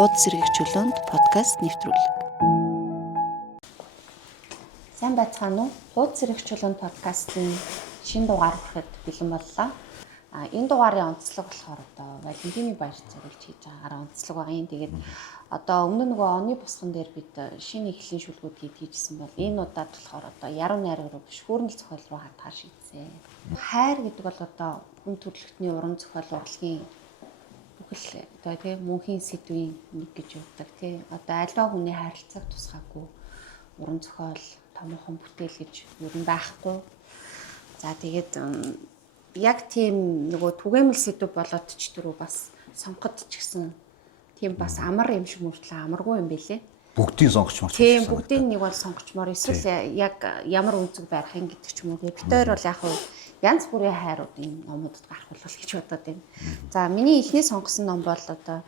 Лууд сэргийгчүүлэнд подкаст нэвтрүүлэг. Сайн байцгаана уу? Лууд сэргийгчүүлэнд подкастын шинэ дугаар гэхэд бэлэн боллоо. Энэ дугаарын онцлог болохоор одоо Валентины баяр зориулж хийж байгаагаар онцлог байгаа юм. Тэгээд одоо өмнө нөгөө оны босгон дээр бид шинэ эхлэлийн шүлгүүд хийжсэн бол энэ удаад болохоор одоо яруу найраг руу биш хүүрнэл зохиол руу хатгаа шийдсэн. Хайр гэдэг бол одоо хүн төрөлхтний уран зохиол урлагийн бүхэл одоо тийм мөнхийн сэдвийн нэг гэж яддаг тийм одоо альва хүний харилцааг тусгаагүй уран зохиол томоохон бүтээл гэж юу нь байхгүй. За тэгээд яг тийм нөгөө түгээмэл сэдв болоод ч түрүү бас сонгоход ч гэсэн тийм бас амар юм шиг мөртлөө амаргүй юм бэлээ. Бүгдийг сонгочмоор тийм бүгдийг нэг бол сонгочмоор эсвэл яг ямар үнцэг барихын гэдэг ч юм уу. Бид хоёр бол яг янз бүрийн хайруудын номуудад гарах болов гэж бодоод байна. За миний эхний сонгосон ном бол одоо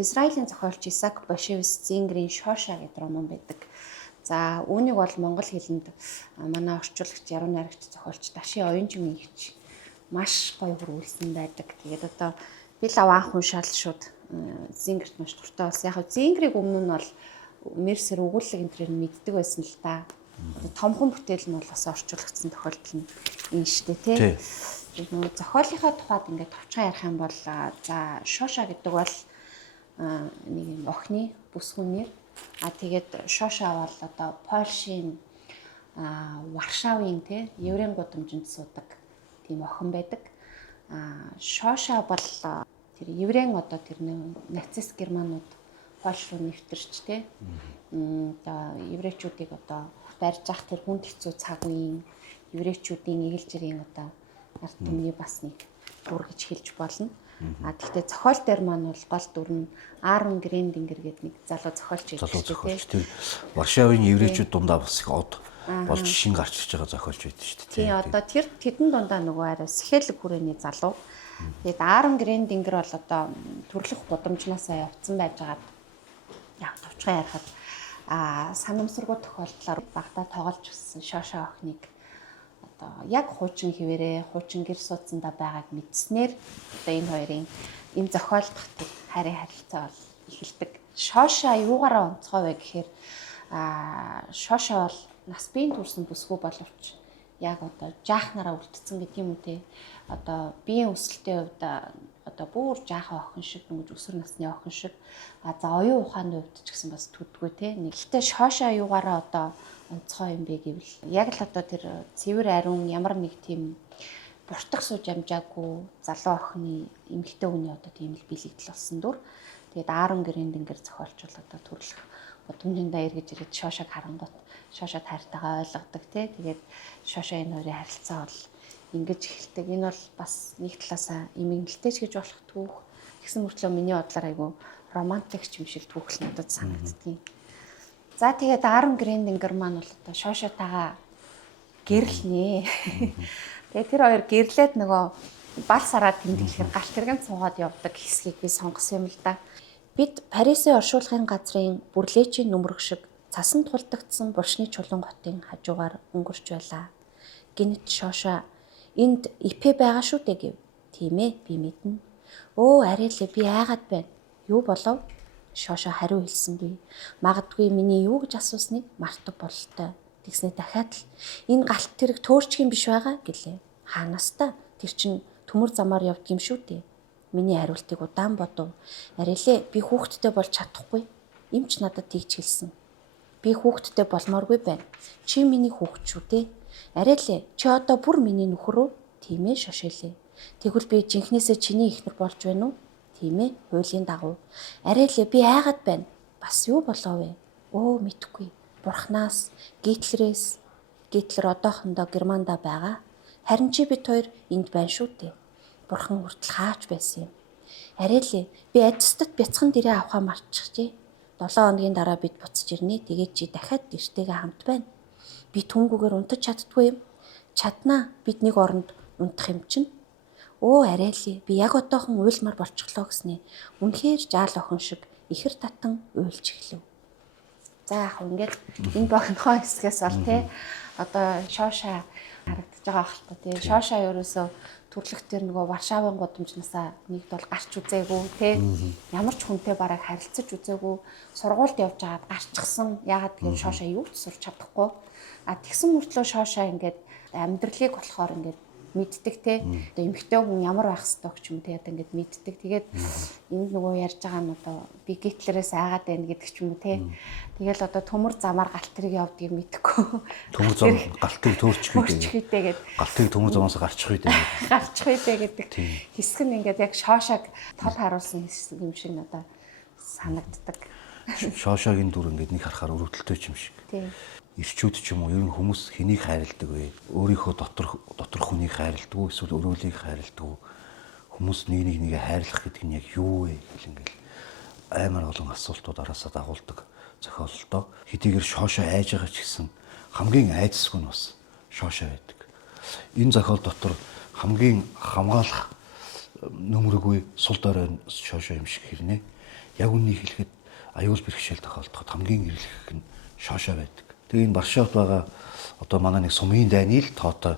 Израилийн зохиолч Исаак Башевиц-Зингрийн Шоша гэдэг роман байдаг. За үүнийг бол монгол хэлэнд манай орчуулагч яруу найрагч зохиолч Дашин Оюнжмын гэж маш гоё хүрүүлсэн байдаг. Тэгээд одоо би л анх уншаал шууд Зингерт маш дуртай болсон. Яг Зингрийг өмнө нь бол Мерсер өгүүлэг энтрээр мэддэг байсан л та. Томхон бүтээл нь бол бас орчуулагдсан тохиолдол нь энэ шүү дээ тий. Нөгөө зохиолынхаа тухайд ингээд товчхон ярих юм бол за Шоша гэдэг бол нэг юм охины бүсгүйн нэр. Тэгээд Шоша бол одоо Польшийн Варшавын тий еврейн гудамжинд суудаг тийм охин байдаг. Шоша бол тэр еврейн одоо тэр нацист германууд Польш руу нэвтэрч тий. Одоо еврейчүүдийг одоо барьж ах тэр хүнд хэцүү цаг үеийн еврейчүүдийн эгэлжирийн одоо ард түмний бас нэг дүр гэж хэлж болно. Гэхдээ зохиол дээр маань бол гол дүр нь Аарон Грэндингер гэдэг нэг залуу зохиолч байдаг тийм. Варшавын еврейчүүд дундаа бас их од болж шин гарч ирж байгаа зохиолч байдаг шүү дээ. Тийм одоо тэр тэдэн дундаа нөгөө арай сэхэлэг хүрээний залуу. Тэгээд Аарон Грэндингер бол одоо төрлөх гудамжнаасаа явцсан байж байгаад яг товчхон ярихад санамсаргуу тохиолдлоор багтаа тоглож өссөн Шоша охиныг одоо яг хуучин хിവэрээ хуучин гэр суудсандаа байгааг мэдснээр одоо энэ хоёрын энэ зохиолдох тэр хайрын харилцаа бол эхэлдэг. Шоша юугаараа онцгой вэ гэхээр Шоша бол нас биеийн төрсэн бүсгүй боловч яг одоо жаахнараа үлдсэн гэдэг юм үү те. Одоо биеийн өсөлтийн хувьд одоо бүр жаахан охин шиг нэг өсвөр насны охин шиг за оюун ухааны хувьд ч гэсэн бас төдгөө те. Нэгтэй Шоша юугаараа одоо онцгой юм бэ гэвэл яг л одоо тэр цэвэр ариун ямар нэг тийм буртах сууж амжаагүй залуу охины эмэгтэй хүний одоо тийм л бэлэгдэл болсон дүр. Тэгээд Аарон Грэндингер зохиолч бол одоо төрлөх гудамжиндаа эргэж ирээд Шошаг харангуут Шошад хайртайгаа ойлгодог те. Тэгээд Шоша энэ хоёрын харилцаа бол ингэж эхэлдэг. Энэ бол бас нэг талаасаа эмгэнэлтэй ч гэж болох түүх. Тэгсэн мөртлөө миний бодлоор айгу романтикч юм шиг түүх л надад санагддгийг. За тэгээд Аарон Грэндингер маань бол одоо Шошатайгаа гэрлэнэ. Тэгээд тэр хоёр гэрлээд нөгөө бал сараад тэмдэглэхээр гарт тэргэн цугаад явдаг хэсгийг би сонгосон юм л да. Бид Парисын оршуулгын газрын бүрлээчийн нүмерх шиг цасан тулдагдсан булшны чулуун хотын хажуугаар өнгөрч байлаа. Гинт Шоша энд ипэ байгаа шүү дээ гэв. Тийм ээ би мэднэ. Өө арай л би айгаад байна. Юу болов? Шоша хариу хэлсэнгүй. Магадгүй миний юу гэж асуусныг мартах бололтой. Тэгснэ дахиад л энэ галт тэрэг төөрчгийн биш байгаа гэлээ. Хаанаас та? Тэр чин төмөр замаар явдаг юм шүү дээ. Миний хариултыг удаан бодов. Арилээ би хүүхэдтэй болж чадахгүй. Эмч надад тэгж хэлсэн. Би хүүхэдтэй болмооргүй байна. Чи миний хүүхэд шүү дээ. Арилээ чи одоо бүр миний нөхөр үү? Тийм ээ Шошилээ. Тэгвэл би жинхнээсээ чиний эхнэр болж байна уу? Тийм ээ хуулийн дагуу. Арилээ би айгаад байна. Бас юу болов вэ? Өө мэдхгүй. Бурхнаас, Гитлер одоохондоо Германда байгаа. Харин чи бид хоёр энд байна шүү дээ. Бурхан хүртэл хаач байсан юм. Арилээ би ажилтнад бяцхан дэрээ авахаа мартчихжээ. 7 хоногийн дараа бид буцаж ирнэ. Тэгээд чи дахиад гэртээгээ хамт байна. Би түнгүүгээр унтаж чаддгүй юм. Чаднаа бид нэг оронд унтах юм чинь. Өө арайлээ би яг одоохон уйлмар болчихлоо гэснээ. Үнэхээр жаал охин шиг ихэр татан уйлж эхлэв. За яг ингээд энэ богинохоо хэсгээс бол те одоо Шоша харагдаж байгаа ахalта тий. Шоошоо ерөөсөө төрлөх төр нөгөө Варшавын гудамжнасаа нэгд бол гарч үзээгүй тий. Ямар ч хүнтэй бараг харилцаж үзээгүй. Сургуульд явж байгаад гарчсан. Ягаад гэвэл шоошоо юу ч сурч чадахгүй. А тэгсэн мөртлөө шоошоо ингээд амьдралыг болохоор ингээд мэддэг те. Одоо эмэгтэй хүн ямар байх ёстой ч юм те. Одоо ингээд мэддэг. Тэгээд энд нөгөө ярьж байгаа нь одоо би Гитлерээс айгаад байна гэдэг ч юм уу те. Тэгэл одоо төмөр замаар галт тэрэг явдгийг мэдэхгүй. Төмөр зам галтыг төөрчих үедээ гээд галтыг төмөр замаас гарчих үедээ гарчих үедээ гэдэг хэсэг нь ингээд яг шоошог тол харуулсан хэсэг юм шиг надад санагддаг. Шоошогийн дүр ингээд нэг харахаар өрөвдөлтөй юм шиг. Тийм. Ирчүүд ч юм уу ер нь хүмүүс хэнийг хайрладаг вэ? Өөрийнхөө дотор хүнийг хайрладаг уу? Эсвэл өрөөлийг хайрладаг уу? Хүмүүс нэгийг хайрлах гэдэг нь яг юу вэ гэл ингээл аймаар олон асуултууд араасаа дагуулдаг зохиолтой. Хэдийгээр шоошоо айж байгаа ч гэсэн хамгийн айдсгүй нь бас шоошоо байдаг. Энэ зохиол дотор хамгийн хамгаалах нөмрөггүй сул дорой шоошоо юм шиг хэрнээ. Яг үнийг хэлэхэд аюул бэрхшээл тохиолдоход хамгийн ирлэх нь шоошоо байдаг. Тэгээ энэ Варшавт байгаа одоо манай нэг сумын дайны л тоотой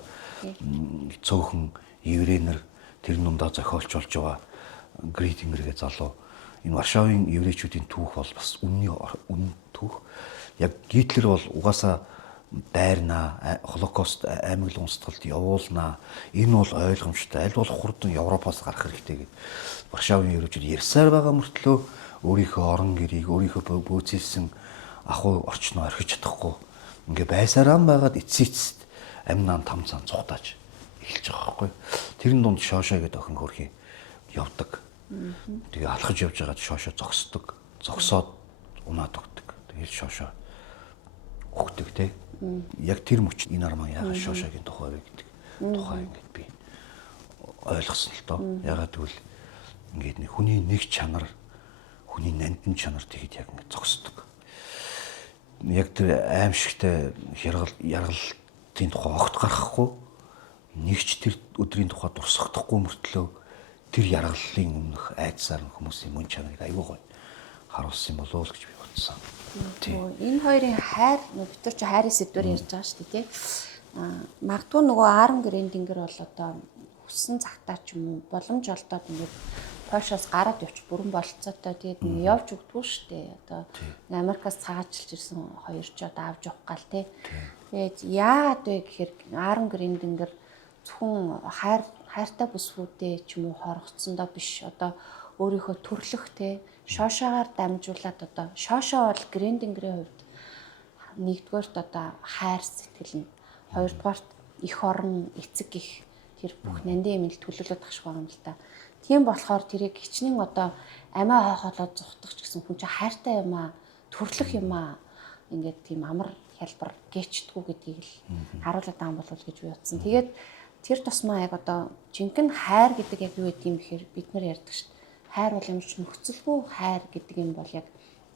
цөөхөн еврейнэр тэр нүндаа зохиолч болж байгаа Гридингергээ залуу. Энэ Варшавын еврейчүүдийн түүх бол бас үнэн түүх. Яг Гитлер бол угаасаа дайрнаа, Холокост аймаглал унсгалд явуулнаа. Энэ бол ойлгомжтой. Аль болох хурдан Европоос гарах хэрэгтэй гэдэг. Варшавын еврейчүүд ярьсаар байгаа мөртлөө өөрийнхөө орон гэрийг, өөрийнхөө бөөцөлсөн ахуй орчноо орхиж чадахгүй ингээ байсараа байгаад эцсийцэд амнаан там цаан цухтааж эхэлж байгаа байхгүй. Тэрэн дунд шоошоо гэдэг охин хөрхий явдаг. Тэгээ алхаж явж байгаад шоошоо зогсдог. Зогсоод унаад өгдөг. Тэгэл шоошоо өгдөг те. Яг тэр мөч энэ арман яагаад шоошоогийн тухай вэ гэдэг тухай ингээд би ойлгосон л доо. Ягаад гэвэл ингээд нэг хүний нэг чанар, хүний нандин чанар тэгэхэд яг ингээд зогсдог. Яг тэр аимшигтай яргалтын тухай огт гарахгүй нэг ч тэр өдрийн тухай дурсахдахгүй мөртлөө тэр яргаллын өмнөх айдсаар нь хүмүүсийн мөн чанарыг аюул гоё харуулсан болов уу гэж би бодсон. Тийм. Энэ хоёрын хайр бид нар ч хайрын сэдвээр ярьж байгаа шүү дээ тий. Магадгүй нөгөө Аарон Грэндингер бол одоо хүссэн цагтаа ч юм уу боломж олдоод ингээд Польшоос гараад явчих бүрэн болцоотой тэгээд явж өгдгүү штэ. Одоо Америкаас цагаачилж ирсэн хоёр ч одоо авч явах гал тий. Тэгээд яагаад вэ гэхээр Аарон Грэндингер зөвхөн хайртай бүсгүүдээ ч юм уу хорогцсондоо биш одоо өөрийнхөө төрлөх тий шоошоогоор дамжуулаад одоо шоошоо бол Грэндингерийн хувьд нэгдүгээрт одоо хайр сэтгэл нь хоёрдугаарт их орон эцэг их тэр бүх нандин юм л төлөвлөд тахш байгаа юм л та. Тийм болохоор тэрийг хичнээн одоо амиа хойхолоод зүхтах ч гэсэн хүн чинь хайртай юм аа, төрлөх юм аа. Ингээд тийм амар хялбар гээчдгүү гэдгийг л харуулдаг юм болов гэж би утсан. Тэгээд тэр тусмаа яг одоо жинхэнэ хайр гэдэг яг юу гэдэг юм бэхээр бид нар ярьдаг шүү дээ. Хайр бол юм чинь нөхцөлгүй хайр гэдэг юм бол яг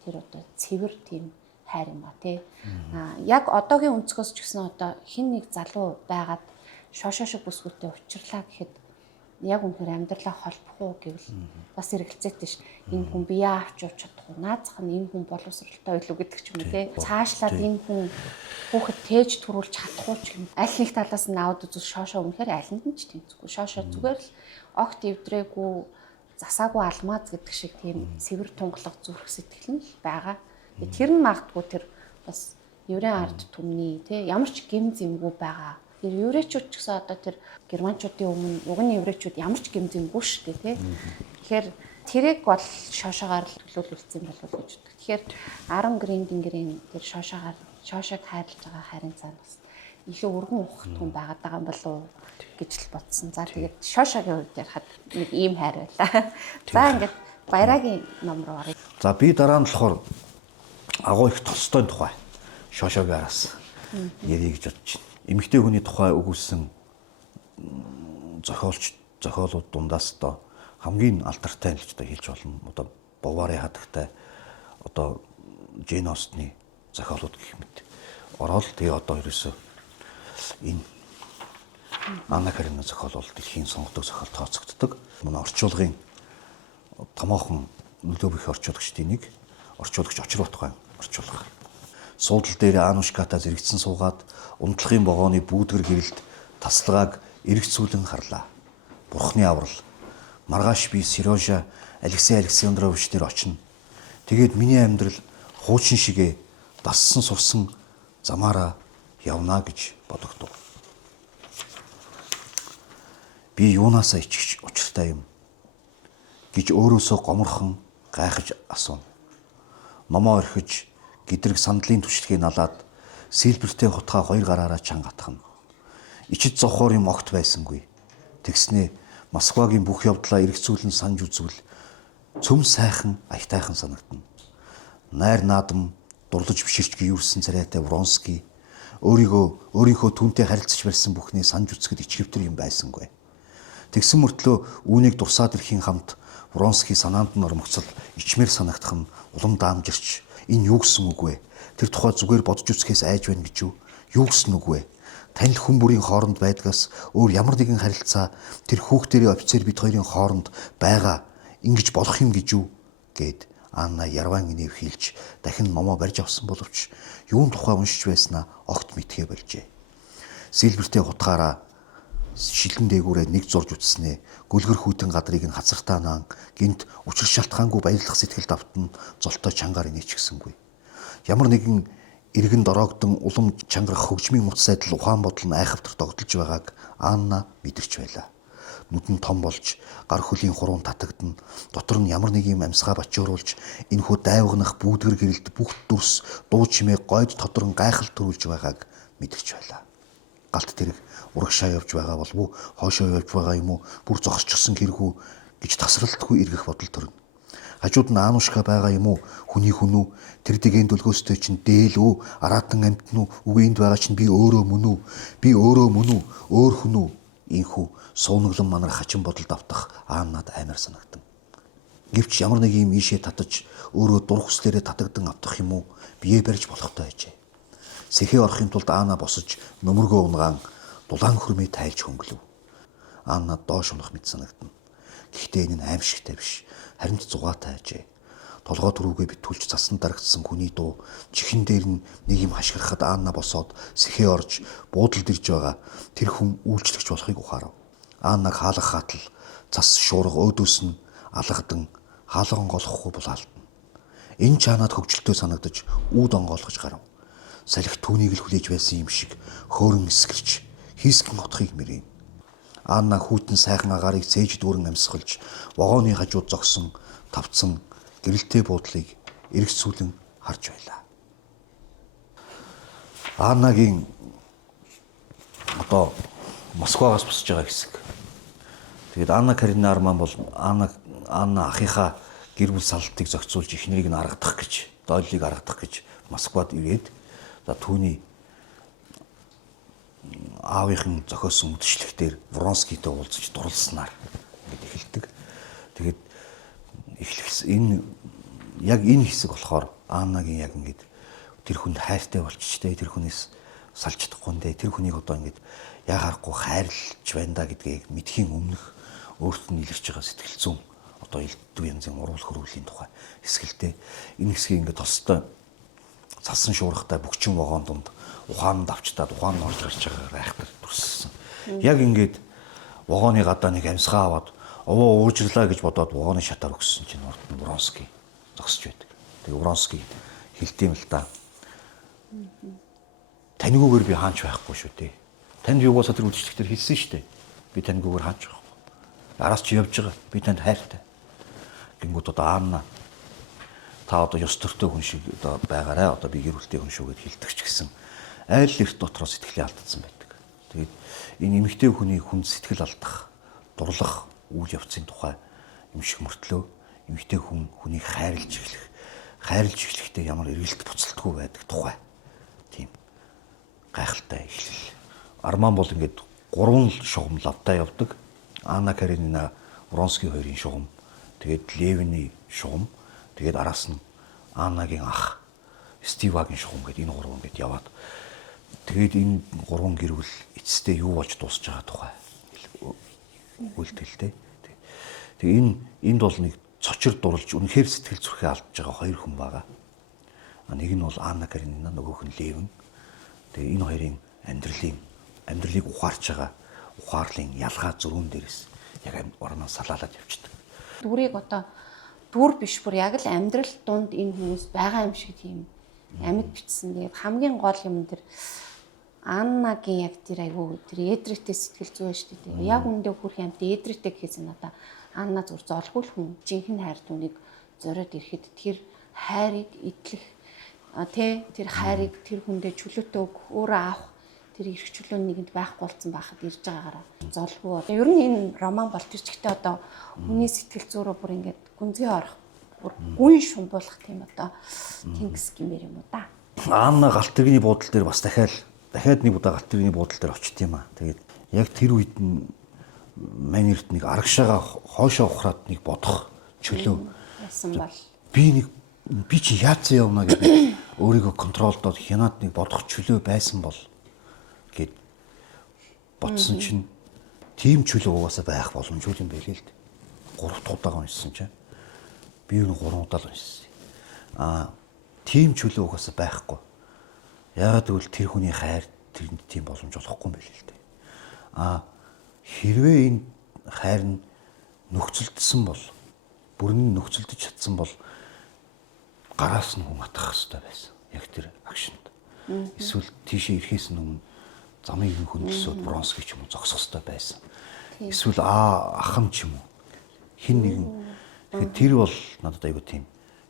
тэр одоо цэвэр тийм хайр юм аа тий. Яг одоогийн өнцгөөс ч гэсэн одоо хин нэг залуу байгаад шоошоо шиг бүсгүүтэй учирлаа гэхэд яг үнэхээр амьдралаа холбох уу гэвэл бас эргэлзээтэй ш. Энэ хүн бие авч явж чадах уу? Наазах нь энэ хүн боловсралтай байлуу гэдэг ч юм уу те. Цаашлаад энэ хүн хүүхэд тээж төрүүлж чадах уу ч юм. Аль нэг талаас нь аваад үзвэл шоошоо үнэхээр алинд нь ч тэнцэхгүй. Шоошоо зүгээр л огт эвдрээгүй, засаагүй алмаз гэдэг шиг тийм цэвэр тунгалаг зүрх сэтгэл нь л байгаа. Тэр нь магадгүй тэр бас еврейн ард түмний те ямар ч гэм зэмгүй байгаа. Тэр еврейчүүд ч гэсэн одоо тэр германчуудын өмнө уг нь еврейчүүд ямар ч гэм зэмгүй шүү дээ тий. Тэгэхээр тэрэг бол шоошоогоор л төлөөлүүлсэн болов уу гэж боддог. Тэгэхээр Аарон Грэндингерийн тэр шоошоог хайрлаж байгаа хайрын цаана бас илүү өргөн ухах хүн байгаад байгаа юм болов уу гэж л бодсон. За тэгээд шоошогийн хувьд ярихад нэг ийм хайр байлаа. За ингээд Баярагийн ном руу оръё. За би дараа нь болохоор агуу их Толстойн тухай шоошогийн араас ярих гэж бодож байна. Эмэгтэй хүний тухай өгүүлсэн зохиолууд дундаас одоо хамгийн алдартай нь л ч одоо хэлж болно. Одоо Бовари хатагтай одоо Жейн Остны зохиолууд гэх мэт ороод тэгээ одоо ерөөсөө энэ Анна Каренина зохиол бол дэлхийн сонгодог зохиол тооцогддог. Манай орчуулгын томоохон нөлөө их орчуулагчдын нэг орчуулагч очир утгай орчуулга. Суудлал дээр Анушката зэрэгцэн суугаад унтлахын вагоны бүүдгэр гэрэлд тасалгааг эргэцүүлэн харлаа. Бурхны аврал. Маргааш би Сережа Алексей Александрович нэр очино. Тэгээд миний амьдрал хуучин шигээ дассан сурсан замаараа явна гэж бодогдов. Би юунаасаа ичгэж учиртай юм гэж өөрөөсөө гоморхон гайхаж асуув. Номоо орхиж гидрэг сандлын түшилгийг налаад сэлбэртэй хутгаа хоёр гараараа чангатхна. Ичид зохоор юм огт байсангүй. Тэгснээ Москвагийн бүх явдлаа эргэцүүлэн санаж үзвэл цөм сайхан аятайхан санагдана. Найр наадам дурлаж биширч гүйрсэн царайтай Вронский өөрийнхөө түүнтэй харилцаж барьсан бүхний санаж үзэхэд ичгэвтер юм байсангүй. Тэгсэн мөртлөө үүнийг дурсаад ирэхийн хамт Вронский санаанд нь ормогцол ичмэр санагдах нь улам даамжирч энэ юу гэсэн үг вэ? Тэр тухай зүгээр бодож үзэхээс айж байна гэж юу гэсэн үг вэ? Танил хүн бүрийн хооронд байдгаас өөр ямар нэгэн харилцаа тэр хүүхдэрийн офицер бид хоёрын хооронд байгаа ингэж болох юм гэж юу гэд Анна ярван инэв хийлж дахин номоо барьж авсан боловч юун тухай уншиж байснаа огт мэдхээ болжээ. Сэлбэртэй хутгаараа шилэн дээгүүрээ нэг зурж үтснээ гүлгэр хүйтэн гадрыг нь хацартаа наан гинт учир шалтгаангүй баярлах сэтгэл давтан золтой чангаар инээчихсэнгүй. Ямар нэгэн иргэн дороогдсон улам чангарах хөгжмийн утас сайдл ухаан бодол нь айхавтар догдолж байгааг Анна мэдэрч байлаа. Нүдэн том болж гар хөлийн хуруунд татагдана. Дотор нь ямар нэг юм амьсгаа бачууруулж энэхүү дайвагнах бүүдгэр гэрэлд бүх дүрс дуу чимээ гойд тодрон гайхал төрүүлж байгааг мэдэрч байлаа. Галт тэрэг урагшаа явж байгаа болов уу, хоошоо явж байгаа юм уу, бүр зогсчихсон хэрэг үү гэж тасралтгүй эргэх бодол төрнө. Хажууд нь Анушка байгаа юм уу, хүний хүн үү, тэр дэгийн дөлгөөстэй чинь дээл үү, араатан амтэн үү, үгүй энд байгаа чинь би өөрөө мөн үү, өөр хүн үү, ийхүү суунаглан манар хачин бодолд автах Аннад аймаар санагдан. Гэвч ямар нэг юм ийшээ татаж өөрөө дур хүслээрээ татагдан автах юм уу, бие барьж болохтой ажээ. Сэхээ орохын тулд Анна босож нөмөргөө унгаан дулаан хөрмий тайлж хөнгөлөв. Анна доош унах мэт санагдана. Гэхдээ энэ нь аимшигтай биш, харин ч зугаатай ажээ. Толгой түрүүгээ битүүлж цасан дарагдсан хүний дуу чихэн дээр нь нэг юм хашгирахад Анна босоод сэхээ орж буудалд ирж байгаа тэр хүн үйлчлэгч болохыг ухаарав. Аннаг хаалгах хатал цас шуурга өөдөөс нь алгадан хаалган голохгүй булаалтна. Энэ чанаад хөвгчлөлтөө санагдаж үүд онгоолгож гарав. Салхи түүнийг л хүлээж байсан юм шиг хөөрөн эсгэрч хийсгэн хотхыг мэрийн. Анна хүүтэн сайхан агаарыг цээж дүүрэн амьсгалж вагоны хажууд зогсон тавцсан гэрэлтэй буудлыг эргэцүүлэн харж байлаа. Аннагийн одоо Москвагаас босож байгаа хэсэг. Тэгээд Анна Каренина Арман бол Анна ахыхаа гэр бүл салтыг зохицуулж эхнэрийг нь аргадах гэж, дойлыг аргадах гэж Москвад ирээд түүний аавынхын зохиосон үдшилтэгээр Вронскийтэй уулзаж дурласнаар ингэж эхэлдэг. Тэгээд энэ хэсэг болохоор Аннагийн яг ингэж тэр хүнд хайртай болчихтэй, тэр хүнээс салж чадахгүй нэ, тэр хүнийг одоо ингэж яа харахгүй хайрлж байна да гэдгийг мэдхийн өмнөх өөрт нь илэрч байгаа сэтгэл зүйн одоо элдв янзын урвал хөрвөлийн тухай хэсгэлтэй энэ хэсгийг ингэж тостой цасан шуурхтай бүгчин вагон донд ухаанд авчтаад ухаанд орж гарч байгаа айхтар төрсөн. Яг ингээд вагоны гадаа нэг амьсгаа аваад овоо ууржлаа гэж бодоод вагоны шатаар өгсөн чинь урд нь Вронский зогсож байдаг. Тэгээ Вронский хэлтийм л да. Таньгүйгээр би хаач байхгүй шүү дээ. Танд юугаас тэр үдшилтэд хэлсэн шүү дээ. Би таньгүйгээр хаач байхгүй. Араас чи явж байгаа. Би танд хайртай. Гингүүд одоо Анна та одоо ёс төртэй хүн шиг одоо байгаарай. Одоо би гэр бүлтэй хүн шүү гэд хэлдэг ч гэсэн айл эрт дотроо сэтгэлээ алдсан байдаг. Тэгээд энэ эмэгтэй хүний хүнд сэтгэл алдах, дурлах үйл явцын тухай эмшиг мөртлөө эмэгтэй хүн хүнийг хайрлж эхлэхдээ ямар эргэлт буцалтгүй байдаг тухай тийм гайхалтай эхлэл. Арман бол ингээд 3 шугам лавтай явдаг. Анна Каренина, Вронский хоёрын шугам, тэгээд Левиний шугам, тэгээд араас нь Аннагийн ах Стивагийн шугам гэдэг энэ 3 ингээд яваад тэгээд энэ 3 гэр бүл эцэстээ юу болж дуусч байгаа тухай үйлдэлтэй. Тэгээ энд бол нэг цочир дурлж үнэхээр сэтгэл зүрхээ алдж байгаа 2 хүн байгаа. Нэг нь бол Анна Каренина, нөгөөх нь Левин. Тэгээ энэ хоёрын амьдралын амьдралыг ухаарч байгаа ухаарлын ялгаа зөрүүн дээрээс яг орноо салаалаад явчихдаг. Дүрийг одоо дүр биш бүр яг л амьдрал дунд энэ хүмүүс байгаа юм шиг тийм амьд бичсэн. Тэгээд хамгийн гол юм тэр Аннагийн яг тэр айгүй тэр Эдритэй сэтгэл зүй шүү дээ. Яг үндэ хүрх юмт Эдритэй гэхээс нь одоо Анна зүр золгүй хүн жинхэнэ хайр түүнийг зориод ирэхэд тэр хайрыг идэх тэр хайрыг тэр хүндээ чөлөөтэй өг өөрөө авах тэр эрх чөлөө нэгэнд байхгүй болсон байхад ирж байгаагаараа золгүй. Ер нь энэ роман бол тэр чигтээ одоо хүний сэтгэл зүйрөө бүр ингээд гүнзгий орох бүр гүн шумбуулах тийм одоо тэнгис гэмээр юм уу да. Анна галт тэрэгний буудал дээр бас дахиад нэг удаа галт тэрэгний буудал дээр очт юм аа. Тэгээд яг тэр үед нь манерт нэг арагшаага хоошоо ухраад нэг бодох чөлөө байсан бол би чи яатсан явна гэдэг өөрийгөө контролдоод хянаад нэг бодох чөлөө байсан бол гэд бодсон чинь тийм чөлөө угаасаа байх боломжгүй юм байлээ л дээ. 3 дахь удаа уншсан чинь би юу 3 удаа л уншсан. Тийм чөлөө угаасаа байхгүй. Яагаад гэвэл тэр хүний хайр тэрэнд тийм боломж олохгүй юм байлээ л дээ. Хэрвээ энэ хайр нь нөхцөлдсөн бол бүрэн нөхцөлдөж чадсан бол гараас нь хүн атгах хэрэгтэй байсан. Яг тэр акшнд. Эсвэл тийшээ ирэхээс өмнө замыг хөндлөсөд бронзыг ч юм уу зогсох хэрэгтэй байсан. Эсвэл ахын ч юм уу хин нэгэн. Тэгэхээр тэр бол надад айгүй тийм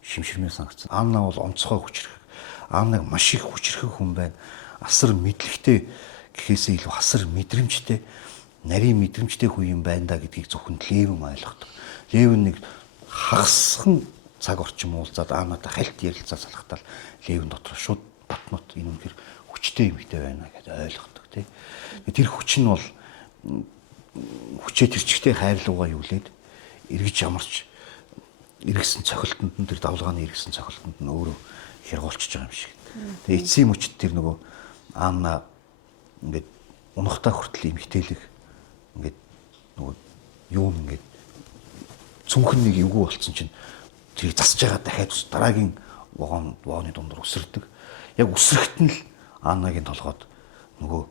шимширмээр санагдсан. Анна бол онцгой хүчрэх. Аннаг маш их хүчрэх хүн байна. Асар мэдлэгтэй гэхээсээ илүү асар мэдрэмжтэй, нарийн мэдрэмжтэй хүн юм байна да гэдгийг зөвхөн Левин ойлгодог. Левин нэг хагасхан цаг орчим уулзаад Аннатай хальт ярилцаа салхатал Левин дотор шууд батнууд энэ үнэхээр хүчтэй юмхтэй байна гэж ойлгодог тий. Тэр хүч нь бол хүчээ тэрчгтэй хайрлуугаа юулээд эргэж ямарч эргэсэн цохилтонд нь тэр давлгааны эргэсэн цохилтонд нь өөрөө хэргуулчихж байгаа юм шиг. Тэгээ эцсийн мөчд тэр нөгөө Анна ингээд унахтай хүртэл эмгтээлэг ингээд нөгөө юу ингээд цүнхэн нэг эвгүй болцсон чинь тэрийг засаж байгаа дахиад дараагийн вооны дундор өсөрдөг. Яг өсрөхт нь л Аннагийн толгойд нөгөө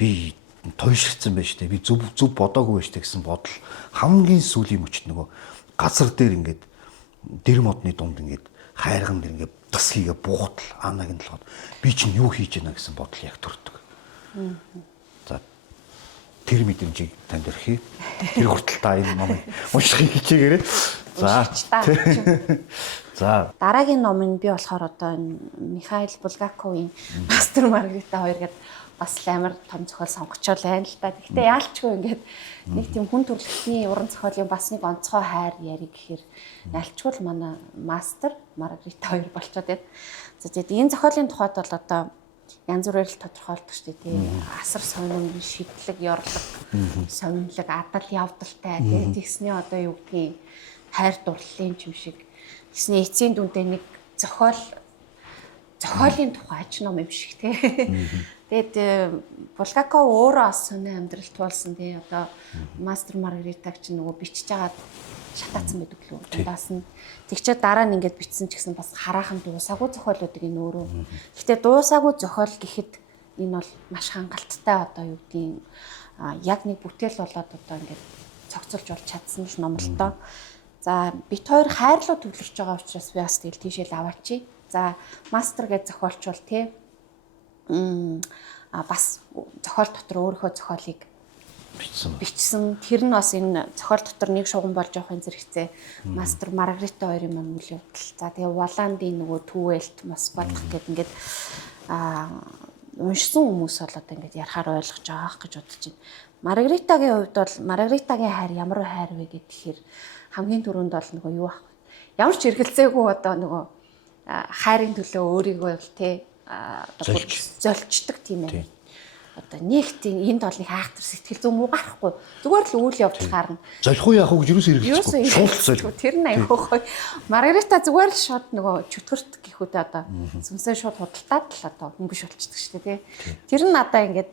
би тойширцсан байж тээ би зөв бодоогүй байж тээ гэсэн бодол хамгийн сүүлийн мөчд нөгөө газар дээр ингээд дэр модны дунд ингээд хайрган дээр ингээд тас хийгээ буухтал Аннагийн толгойд би чинь юу хийж яана гэсэн бодол яг төрдөг. За тэр мэдрэмжийг танд өрхий. Тэр хүртэл та энэ номыг уншихыг хичээгээрэй. За. Дараагийн ном нь би болохоор одоо энэ Михаил Булгаковын Мастер Маргарита 2 гэдэг бас амар том зохиол сонгочвол байна л та. Гэхдээ яалчгүй ингээд нэг тийм хүн төрөлхтний уран зохиолын бас нэг онцгой хайр яриг гэхээр яалчгүй л манай Мастер Маргарита 2 болчиход байна. За тэгээд энэ зохиолын тухайд бол одоо янз бүрээр л тодорхойлдог шүү дээ тий. Асар сонин шидлэг, ёрлог, сонинлог, адал явдалтай тий. Тэгснээ одоо юу гэдгийг хайр дурлалын юм шиг. Тэгснээ эцсийн дүнтэй нэг зохиолын тухай ач ном юм шиг тий. Тэгээд Булгаков өөрөө бас сони амьдралт болсон тий. Одоо Мастер Маргаритаг ч нөгөө бичиж агаад шатаацсан байдаг лөө. Дундаас нь тэгчээд дараа нь ингээд бичсэн ч гэсэн бас хараахан дуусаагүй зохиолуудыг энэ өөрөө. Гэхдээ дуусаагүй зохиол гэхэд энэ бол маш хангалттай одоо юу гэдгийг яг нэг бүтээл болоод одоо ингээд цогцолж болж чадсан л ном л доо. За бит хоёр хайрлуу төвлөрч байгаа учраас би бас тэгэл тийшээ л аваачи. За Мастер гэж зохиолч бол тий бас зохиол дотор өөрийнхөө зохиолыг бичсэн. Тэр нь бас энэ зохиол дотор нэг шугам болж явахын зэрэгцээ Мастер Маргарита 2-ын маань үйл явдал. За тэгээ Воландын нөгөө Түүэлт Москвадах гэдэг ингээд уншсан хүмүүс бол одоо ингээд ярахаар ойлгож байгаа гэж бодож байна. Маргаритагийн хувьд бол Маргаритагийн хайр ямар хайр вэ гэхээр хамгийн түрүүнд бол нөгөө юу ах. Ямар ч эргэлзээгүй одоо нөгөө хайрын төлөө өөрийгөө л тий золчдаг тийм ээ. Одоо нэг тийм энд бол нэг хаахтар сэтгэл зүйн муу гарахгүй. Зүгээр л үйл явдал гарна. Золих уу яах уу гэж юусэн хэрэглэхгүй. Шууд золих. Тэр нь аяхой. Маргарита зүгээр л шууд нөгөө чөтгөрт гэхүүдээ одоо сүмсээ шууд худалдаад л одоо хөнгөш болчихдаг шүү дээ тий. Тэр нь надаа ингээд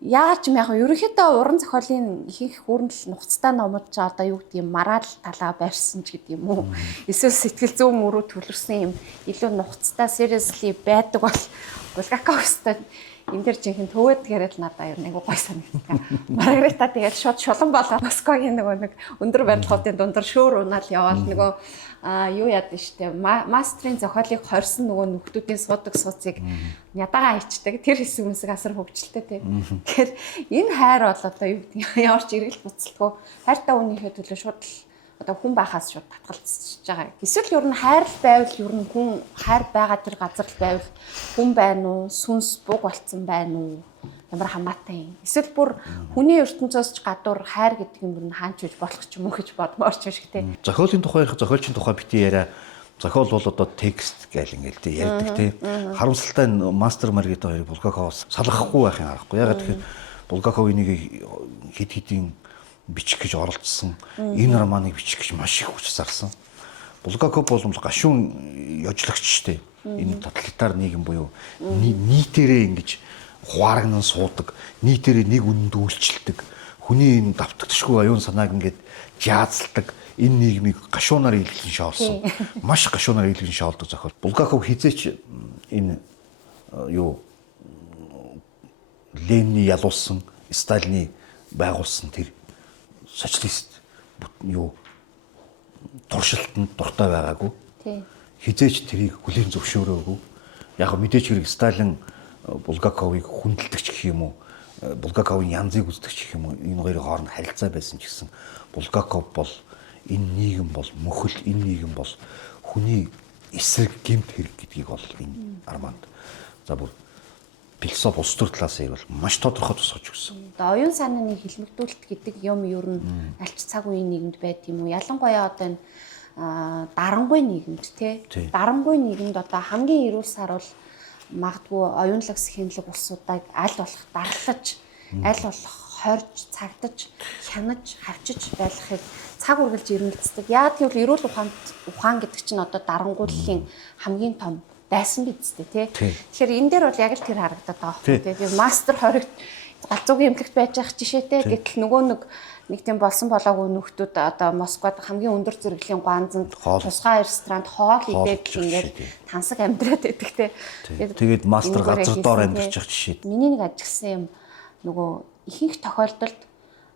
яагаад ч юм яг ерөнхийдөө уран зохиолын ихэнх хүрнэл нухацтай номууд ч одоо юу гэдэг юм мараал талаа барьсан ч гэдэг юм уу. Эсвэл сэтгэл зүйн мөрөө төлөрсөн юм илүү нухацтай seriously байдаг бол Булгаковстай энэ дэр жинхэнэ төвөөд гэрээл надаа ер нь айгу гой санагдсан. Маргарита тэгээд шууд шулан болоо Москвагийн нэг өндөр барилгуудын дундор шөөр унаал яваал нөгөө юу яадаг штэ мастрын зохиолыг хорсон нөгөө нөхдүүдийн суудаг сууцыг ядагаа ичдэг тэр хэсэг юмсыг асар хөвгчлээ тий. Тэгэхээр энэ хайр бол одоо юу гэдэг ямар ч эргэл буцалтгүй хайртай үнийхээ төлөө шууд одоо хүн байхаас шууд татгалзчихж байгаа. Эсвэл ер нь хайр байвал ер нь хүн хайр байгаа тэр газар л байвал хүн байна уу, сүнс буг болцсон байна уу? Ямар хамаатай юм. Эсвэл бүр хүний ертөнцөөс ч гадуур хайр гэдэг юм нь хаанч үж болох ч юм уу гэж бодмоор ч шиг тий. Зохиолын тухай ярих, зохиолчийн тухай бити яриа. Зохиол бол одоо текст гээл ингээл тий ярьдаг тий. Харамсалтай мастер Маргарита хоёрыг Булгаковоос салгахгүй байхын аргагүй. Ягаад тэгэхээр Булгаков энийг хэд хэдийн бичих гэж оролцсон. Энэ романыг бичих гэж маш их хүч зарсан. Булгаков бол гашуун ёжлагч штэ. Энэ тоталитар нийгэм буюу нийтээрээ ингэж хуарагнан суудаг, нийтээрээ нэг үнэнд үйлчлдэг, хүний энэ давтагдшгүй оюун санааг ингээд жаазалдаг, энэ нийгмийг гашуунаар илгэлэн шоолсон. Маш гашуунаар илгэлэн шоолдог зохиол. Булгаков хизээч энэ юу Ленины ялуулсан, Сталины байгуулсан тэр социалист юу туршилтанд дуртай байгаагүй. Тий. Хизээч тэрийг хүлээн зөвшөөрөөгүй. Яг мэдээч хэрэг Сталин Булгаковыг хүндэлдэг ч гэх юм уу, Булгаковын янзыг үздэг ч гэх юм уу, энэ хоёрын хооронд харилцаа байсан ч гэсэн Булгаков бол энэ нийгэм бол мөхөл, энэ нийгэм бол хүний эсрэг гэмт хэрэг гэдгийг бол энэ романд за бүр философи улс төр талаас нь бол маш тодорхой тусгаж өгсөн. Одоо оюун санааны хэлмэгдүүлэлт гэдэг юм ер нь альч цаг үеийн нийгэмд байд юм уу? Ялангуяа одоо энэ дарангуй нийгэмд тий. Дарангуй нийгэмд одоо хамгийн эрүүл сар бол магадгүй оюунлаг сэхэнлэг улсуудыг аль болох дарлаж, аль болох хорж, цагдаж, хянаж, хавчиж байлгахыг цаг үргэлж ирмэлцдэг. Яа гэвэл эрүүл ухаан гэдэг чинь одоо дарангуйллын хамгийн том дайсан биз дээ тий. Тэгэхээр энэ дээр бол яг л тэр харагдаад байгаа байхгүй тий. Мастер хоригт галзуугийн эмнэлэгт байж байгаа жишээтэй. Гэтэл нөгөө нэг тийм болсон болоогүй нөхдүүд одоо Москвад хамгийн өндөр зэрэглэлийн ганцанд тусгай ресторанд хоол идээд ингээд тансаг амьдраад байдаг тий. Тэгээд мастер газар доор амьдарч байгаа жишээ. Миний нэг ажигласан юм нөгөө ихэнх тохиолдолд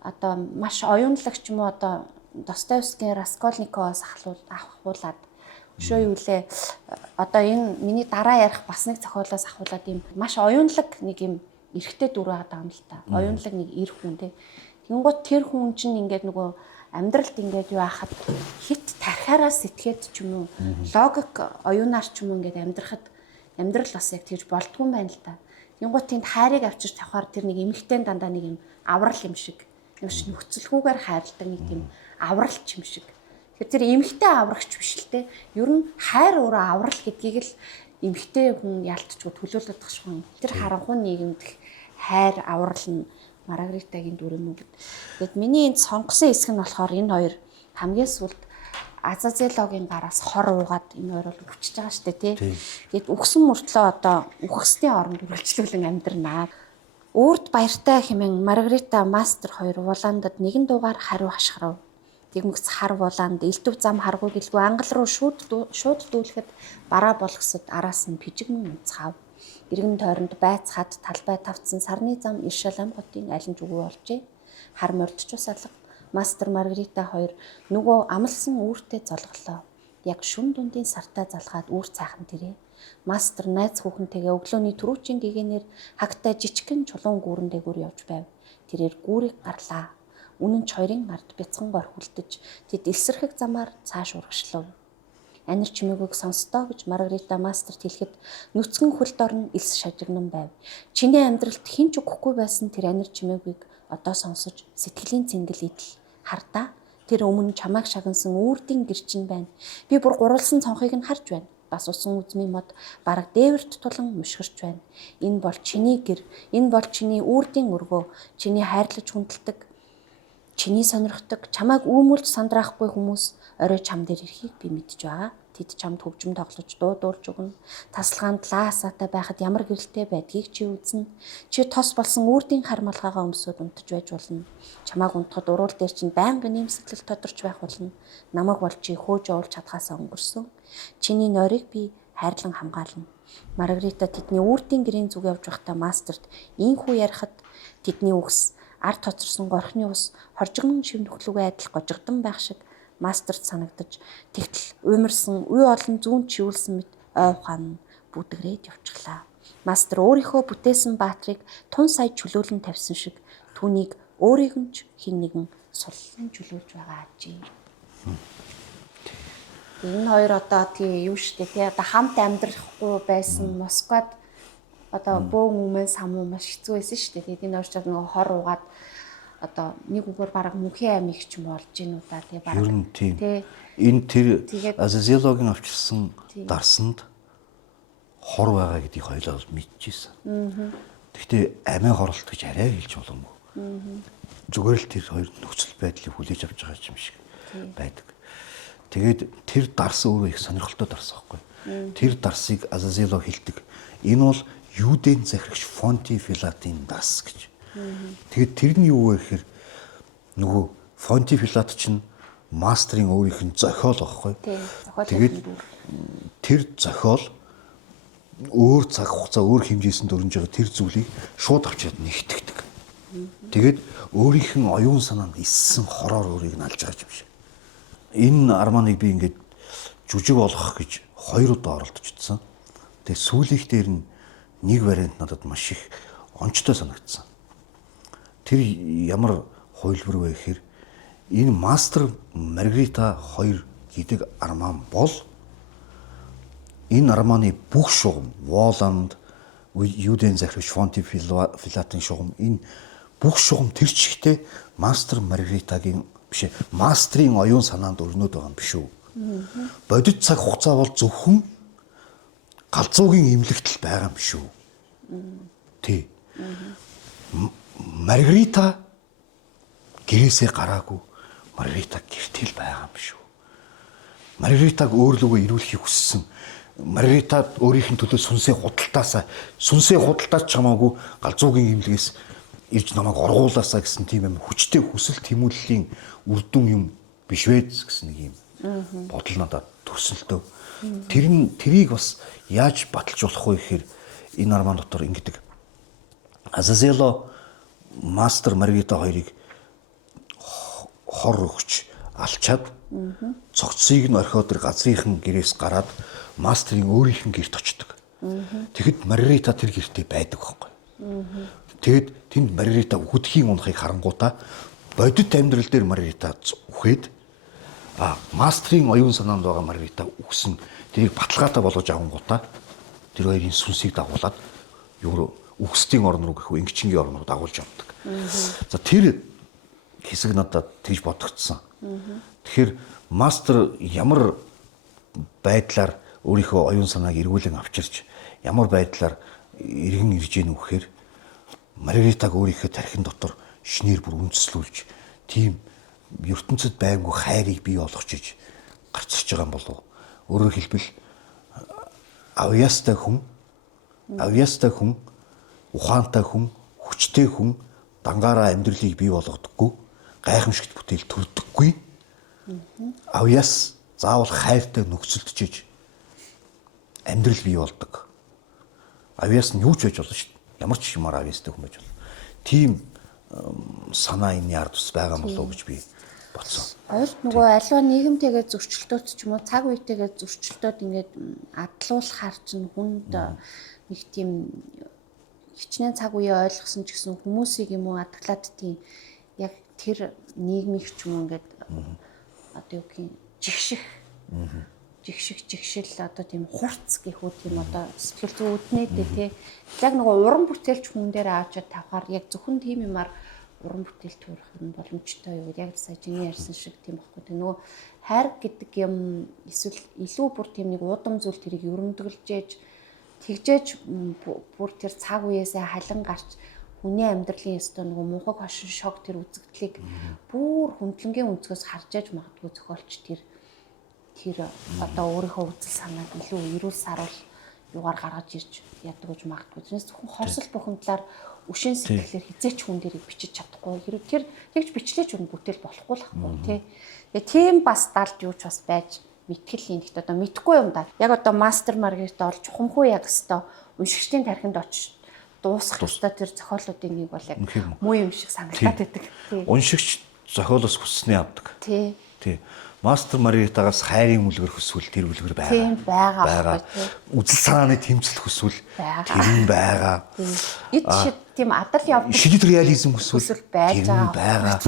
одоо маш оюунлагч юм уу одоо Достоевскийн Раскольниковоос авахуулаад шөө юу лээ одоо энэ миний дараа ярих бас нэг зохиолоос ахуулаад юм маш оюунлаг нэг юм эрэгтэй дүр байгаа юм л та. Оюунлаг нэг эр хүн тий. Тэнгуут тэр хүн чинь ингээд нөгөө амьдралд ингээд юу ахад хит тархаараа сэтгээд ч юм уу логик оюунаар ч юм уу ингээд амьдрал бас яг тэгж болдгүй юм байна л та. Тэнгуут тэнд хайрыг авчирч тавахаар тэр нэг эмэгтэй дандаа нэг юм аврал юм шиг нөхцөлгүйгээр хайрладаг нэг тийм авралч юм шиг. Тэр эмэгтэй аврагч биш л те. Ер нь хайр өөрөө аврал гэдгийг л эмэгтэй хүн ялтчгүй төлөөлөд тахшгүй. Тэр харанхуй нийгэмд хайр аврал нь Маргаритагийн дүр юм уу гэд. Тэгэд миний энд сонгосон хэсэг нь болохоор энэ хоёр хамгийн сүлд Азазелогийн гараас хор уугаад энэ хоёр бол өвчж байгаа штэ тий. Тэгэд үхсэн мөртлөө одоо үхсдийн оронд үргэлжлүүлэн амьдрнаа. Өөрт баяртай хэмээн Маргарита мастер хоёр Улаандад нэгэн дугаар хариу хашгирав. Тэгмэгц хар булаанд элдв зам харгүй гэлгүй ангал руу шууд дүүлэхэд бараа болгосод араас нь пижигмэн унцгаав. Иргэн тойронд байцхад талбай тавцсан сарны зам Иршалам хотын алин зүгүү олжээ. Хар мордчус алга мастер Маргарита хоёр нөгөө амлсан үүртэй золголоо. Яг шүн дундын сартаа залгаад үүр цайхан тэрэ. Мастер найз хүүхэнтэйгээ өглөөний түрүүчийн гэгээнээр хагтай жижигхэн чулуун гүүрэн дээгүүр явж байв. Тэрээр гүүрийг гарлаа. Үнэн ч хоёрын ард бяцхан гор хүлдэж тэд элсэрхэг замаар цааш урагшлав. Анир чимээгүйг сонстоо гэж Маргарита мастерт хэлэхэд нүцгэн хөлд орн элс шажигнан байв. Чиний амьдралд хэн ч өгөхгүй байсан тэр анир чимээгүйг одоо сонсож сэтгэлийн цэнгэл идэл хардаа тэр өмнө чамайг шагнасан үрдийн гэрчин байна. Би бүр гурвалсан цонхыг нь харж байна. Бас усан үзмийн мод бараг дээвэрт тулан мушгирч байна. Энэ бол чиний гэр, энэ бол чиний үрдийн өргөө, чиний хайрлаж хүндэлдэг, чиний сонирхдаг, чамайг үүмүүлж сандраахгүй хүмүүс орой чам дээр ирэхийг би мэдж байгаа. Тэд чамд хөвжим тоглож дуудуулж өгнө. Тасалгаанд лаасаатай байхад ямар гэрэлтэй байдгийг чи үзнэ. Чи тос болсон үрдийн хармалгаагаа өмсөд унтаж байж болно. Чамайг унтахад уруул дээр чинь байнгын нэмсэглэл тодорч байх болно. Намайг бол чи хөөж явуулж чадхаасаа өнгөрсөн. Чиний нойрыг би хайрлан хамгаална. Маргарита тэдний үрдийн гэрийн зүг явж байхдаа мастерт ийхүү ярихад тэдний үгс ард тоцорсон горхны ус хоржигнон шив нөхлөгөө адил гожигдсон байх шиг мастерт санагдаж тэгтэл уймарсан уй олон зүүн чивүүлсэн мэт ой ухаан бүдгрээд явчихлаа. Мастер өөрийнхөө бүтээсэн баатрыг тун сая чөлөөлөн тавьсан шиг түүнийг өөрийг нь ч хэн нэгэн суллан чөлөөлж байгаа ажээ. Энэ хоёр одоо тий юу штэ тий одоо хамт амьдрахгүй байсан Москвад одоо бөөн өмнө самуу маш хэцүү байсан штэ. Тэгээд энэ хоёр ч нөгөө хор угаад одоо нэг үгээр бараг мөнхийн амиг ч юм болж гин уу да тий бараг. Ер нь тийм. Энэ тэр Азазелогийн авчирсан дарсанд хор байгаа гэдгийг хоёулаа мэдчихсэн. Гэхдээ амиа хоролт гэж арай хэлж боломгүй. Зүгээр л тэр хоёр нөхцөл байдлыг хүлээж авч байгаа юм шиг байдаг. Тэгээд тэр дарс өөрөө их сонирхолтой дарс байхгүй. Тэр дарсыг Азазело хэлдэг. Энэ бол Юудын захирагч Фонти Филатын дарс гэж. Тэгээд тэр нь юу вэ гэхээр нөгөө Фонти Филат чинь мастерын өөрийнх нь зохиол байхгүй. Тэгээд тэр зохиол өөр цаг хугацаа өөр хэмжээсэнд өрнөж байгаа тэр зүйлийг шууд авчиад нэгтгэдэг. Тэгээд өөрийнх нь оюун санаанд иссэн хороор өөрийг нь алж байгаа юм шиг. Энэ арманыг би ингээд жүжиг болгох гэж 2 удаа оролдож. Тэгээд сүүлийнх дээр нь нэг вариант надад маш их онцтой санагдсан. Тэр ямар хувилбар вэ гэхээр энэ мастер Маргарита 2 гэдэг арман бол энэ арманы бүх шугам Воланд Юудын захирагч Фонти Филатын шугам энэ бүх шугам тэр чигтээ мастер Маргаритагийн биш мастрын оюун санаанд өрнөд байгаа юм биш үү? Бодит цаг хугацаа бол зөвхөн галзуугийн имлэгтэл байгаа юм биш үү? Тий. Маргарита гэрээсээ гараагүй Маргарита гэртэл байгаа юм биш үү? Маргаритаг өөрлөгөө ирүүлэхийг хүссэн. Маргаритад өөрийнх нь төлөө сүнсээ худалдаасаа ч хамаагүй галзуугийн имлэгээс ирж намайг оргуулаасаа гэсэн тийм юм хүчтэй хүсэл тэмүүллийн үр дүн юм биш вэ гэсэн нэг юм бодол надад төрсөлтөө. Тэрийг бас яаж баталж болох вэ гэхээр энэ арман дотор ингэдэг. Азазело мастер Маргарита 2-ыг хор өгч алчаад цогцсыг нь орхиод тэр газрынхан гэрээс гараад мастерын өөрийнх нь гэрт очдог. Тэгэхэд Маргарита тэр гэртээ байдаг байхгүй. Тэгэд тэнд Маргарита үхдэхийн унахыг харангуудаа бодит амьдрал дээр Маргарита үхээд мастерын оюун санаанд байгаа Маргарита үхсэн. Тэрийг баталгаатай болгож авангуудаа тэр хоёрын сүнсийг дагуулад үхсдийн орн руу гэхүү ингэчингийн орн руу дагуулж явдаг. За тэр хэсэг надад тэгж бодогдсон. Тэгэхээр мастер ямар байдлаар өөрийнхөө оюун санааг эргүүлэн авчирч ямар байдлаар иргэн ирж гэнэ үхэхээр Маргаритаг өөрийнхөө тархин дотор шинээр бүр үндэслүүлж тийм ертөнцид байгаагүй хайрыг бий болгож гарч ирж байгаа юм болов. Өөрөөр хэлбэл авьяастай хүн, ухаантай хүн, хүчтэй хүн дангаараа амьдралыг бий болгодоггүй, гайхамшигт бүтээл төрдөггүй. Авьяас заавал хайртай нөхцөлд чиж амьдрал бий болдог. Авьяас нь юу ч байж болно шүү дээ. Ямар ч юмар авьяастай хүн байж болно. Тийм санаа энэ ард ус байгаа юм болов уу гэж би бодсон. Хоёрт нөгөө аливаа нийгэмтэйгээ зөрчилдөөд ч юм уу цаг үетэйгээ зөрчилдөөд ингээд адлуулахаар чинь хүнд нэг тийм хичнээн цаг үеэ ойлгосон ч гэсэн хүмүүсийг юм уу адаглаад тийм яг тэр нийгмийг ч юм уу ингээд одоо юу гэх юм жигшил одоо тийм хурц гэх үү тийм одоо сэтгэл зүй үднээдээ тий яг нөгөө уран бүтээлч хүн дээр аавчаад тавхаар яг зөвхөн тийм юмар уран бүтээл төрөх юм боломжтой юу гэдэг яг сая чиний ярьсан шиг тийм баггүй тий нөгөө хайр гэдэг юм эсвэл илүү бүр тийм нэг удам зүйл тэрийг өрөмдөглөж тэгжээж бүр тэр цаг үеэсээ халин гарч хүний амьдралын ёстой нөгөө мунхаг хошин шог тэр үзэгдлийг бүр хүндлэнгийн өнцгөөс харж яж магадгүй зохиолч тэр одоо өөрийнхөө үзэл санааг илүү эрүүл саруул юугаар гаргаж ирж яддаг гэж магадгүй. Тэрнээс зөвхөн хорсол бухимдлаар өшийн сэтгэлээр хизээч хүн дээрийг бичиж чадахгүй. Хэрэг тэр тэгж бичлээч хүн бүтээл болохгүй л ахгүй тий. Тэгээ тийм бас далд юу ч бас байж мэтгэлийн ихт одоо мэдхгүй юм да. Яг одоо мастер маргарита олж хумхуу яг өстой уншигчдын тархинд очиж дуусгах өстой тэр зохиолуудын нэг бол яг муу юм шиг санагдаад байдаг. Уншигч зохиолоос хүссний авдаг. Тий. Мастер Маргаритагаас хайрын үлгэр хүсвэл тэр үлгэр байгаа. Тийм байгаа. Үзэл санааны тэмцэл хүсвэл тэр нь байгаа. Эд шид тийм адал явдаг. Шидэт реализм хүсвэл байж байгаа.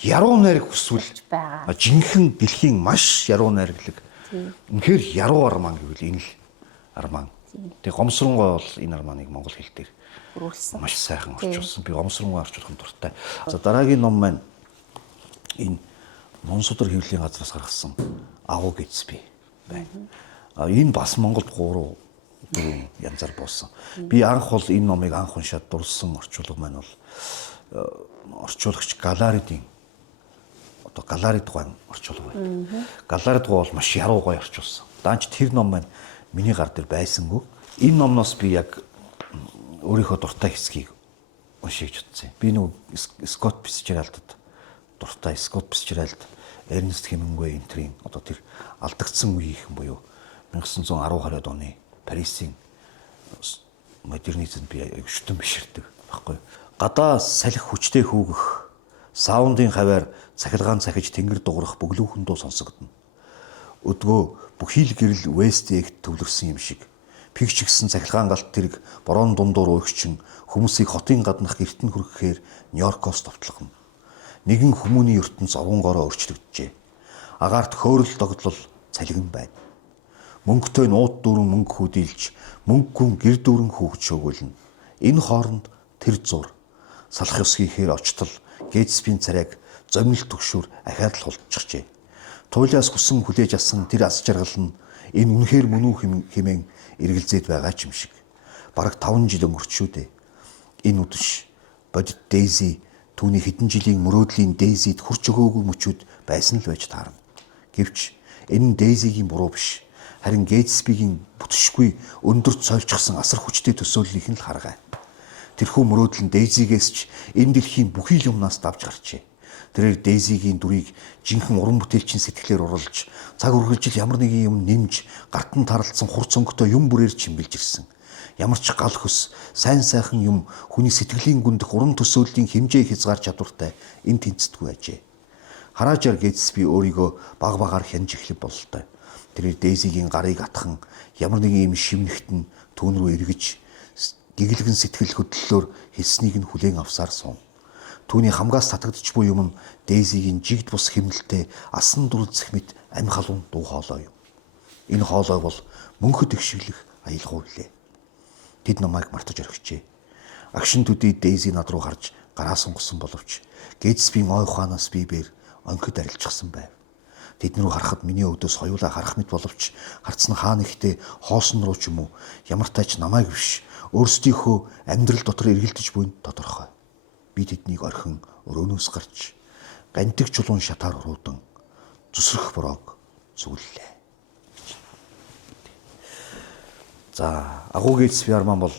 Яруу найраг хүсвэл байгаа. Жинхэнэ дэлхийн маш яруу найраглаг. Үнэхээр яруу арман гэвэл энэ л арман. Тэгээ гомсронгой бол энэ арманыг монгол хэл дээр бүрүүлсэн. Маш сайхан орчуулсан. Би гомсронгой орчуулах нь дуртай. За дараагийн ном маань энэ Монсудар хэвлэлийн газраас гаргасан Агуу Гэтсби байна. Энэ бас Монголд 3-4 янзаар буусан. Би анх бол энэ номыг анх уншаад дурлсан орчуулга маань бол орчуулагч Галаридын одоо Галарид гуайн орчуулга байна. Галарид гоо бол маш яруу гоё орчуулсан. Даанч тэр ном маань миний гар дээр байсангүй. Энэ номноос би яг өөрийнхөө дуртай хэсгийг уншиж утсан. Би нөгөө Скот Фицжеральдд дуртай Скот Фицжеральд, Эрнест Хемингуэй энтрийн одоо тэр алдагдсан үеийнхэн буюу 1910-аад оны Парисын модернизмд би шүтэн биширдэг баггүй. Гадаа салхи хүчтэй хүүгэх, саундын хаваар цахилгаан цахиж тэнгэр дуурах бөглүүхэн дуу сонсогдно. Өдгөө бүхий л гэрэл Вестэгт төвлөрсөн юм шиг. Пигч гисэн цахилгаан галт тэрэг борон дундуур уйгчин хүмүүсийг хотын гаднах гэртэн хүргэхээр Нью-Йоркоос товтлогно. Нэгэн хүмүүний ертөнц овонгороо өөрчлөгдөжээ. Агаарт хөөрөл догтлол цалигэн байна. Мөнгөтэй нууд дүүрэн мөнгө хөдийлж, мөнггүй гэр дүүрэн хүүхд шөөгөлнө. Энэ хооронд тэр зур салах ёс хийхээр очтол Гэтсбийн царайг зомнил төгшөөр ахаад л хулдчихжээ. Туйлаас хүсэн хүлээж асан тэр ас жаргал нь энэ үнэхээр мөн үү хэмээн эргэлзээд байгаа ч юм шиг. Бараг 5 жил өнгөрч шүү дээ. Энэ үдэш бодит Дейзи түүний хэдэн жилийн мөрөөдлийн Дейзид хүрч өгөөгүй мөчүүд байсан л байж таарна. Гэвч энэ нь Дейзигийн буруу биш. Харин Гэтсбигийн бүтшгүй өндөр цойлчсан асар хүчтэй төсөөллийнх нь л харгай. Тэрхүү мөрөөдөл нь Дейзигээс ч энэ дэлхийн бүхий л юмнаас давж гарчээ. Тэрээр Дейзигийн дүрийг жинхэнэ уран бүтээлчин сэтгэлээр урлж, цаг үргэлжил ямар нэгэн юм нэмж, гартан таралцсан хур цөнгөтэй юм бүрээр чимбэлж ирсэн. Ямар ч гал хөс, сайн сайхан юм хүний сэтгэлийн гүндэх уран төсөөллийн хэмжээ хязгаар чадвартай энэ тэнцдэггүй ажээ. Хараажаар Гэтсби өөрийгөө баг багаар хянж эхлэх бололтой. Тэрээр Дейзигийн гарыг атхан ямар нэгэн юм шивнэхтэн түүн рүү эргэж гэглэгэн сэтгэл хөдлөлөөр хэлснийг нь хүлээн авсаар суун. Түүний хамгаас татагдчих буй юм нь Дейзигийн жигд бус хэмнэлтэй асан дүрзэх мэт амь халуун дуу хоолой юм. Энэ хоолой бол мөнхөд их шиглэх аялал хүлээ. Тэд намайг мартаж орхижээ. Агшин төдий Дейзи над руу харж гараа сунгасан боловч Гэтсбийн ой ухаанаас би бээр онхид арилжчихсан байв. Тэднэрүү харахад миний өвдөөс хоёулаа харах мэт боловч харцсан хаан ихтэй хоосон руу ч юм уу ямар тач намайг биш өөрсдийнхөө амьдрал дотор эргэлдэж буйн тодорхой. Би тэднийг орхин өрөөнөөс гарч гантиг чулуун шатаар уруудан зүсрэх бороог зүгэллээ. За Агуу Гэтсби арман бол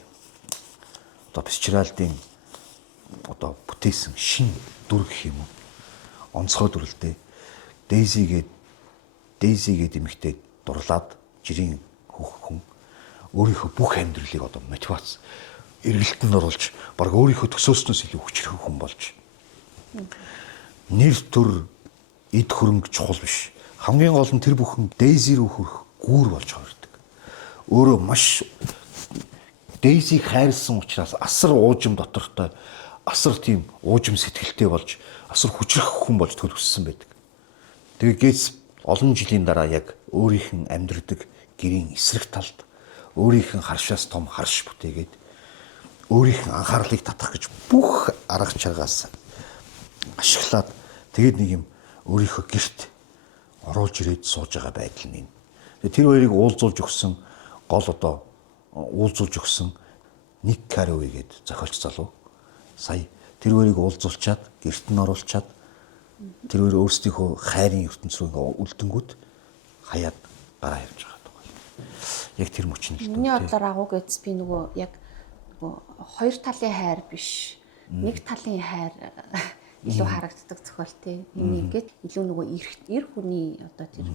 одоо Фицжеральдын одоо бүтээсэн шин дүр гэх юм уу? Онцгой дүрлтэй. Дейзи гээд эмэгтэй дурлаад жирийн хүн өөрийнхөө бүх амьдралыг одоо мотивац эргэлтэнд оруулж баг өөрийнхөө төсөөснөөс илүү хүчрэх хүн болж нэр төр эд хөрөнгө чухал биш. Хамгийн гол нь тэр бүхэн Дейзи рүү хүрэх гүүр болж хувирдаг. Өөрөө маш Дейзиг хайрлсан учраас асар уужим дотортой асар тийм уужим сэтгэлтэй болж асар хүчрэх хүн болж төлөвлөсөн байдаг. Тэгээ Гэтсби олон жилийн дараа яг өөрийнх нь амьдардаг гэрийн эсрэг талд өөрийнх нь харшаас том харш бүтээгээд өөрийнх нь анхаарлыг татах гэж бүх арга чаргаас ашиглаад тэгээд нэг юм өөрийнхөө гэрт оруулж ирээд сууж байгаа байдал нь. Тэр хоёрыг уулзуулж өгсөн гол одоо уулзуулж өгсөн Ник Кароуи гээд зохиолч залуу сая тэр хоёрыг уулзуулчаад гэрт нь оруулчаад тэр хоёр өөрсдийнхөө хайрын ертөнц рүү үлдэнгүүт хаяад гараа явж байгаа даа. Яг тэр мөчнөл. Миний бодлоор Агуу Гэтсби нөгөө яг нөгөө хоёр талын хайр биш, нэг талын хайр илүү харагддаг зохиолтой. Энийгээд илүү нөгөө эр хүний одоо тэр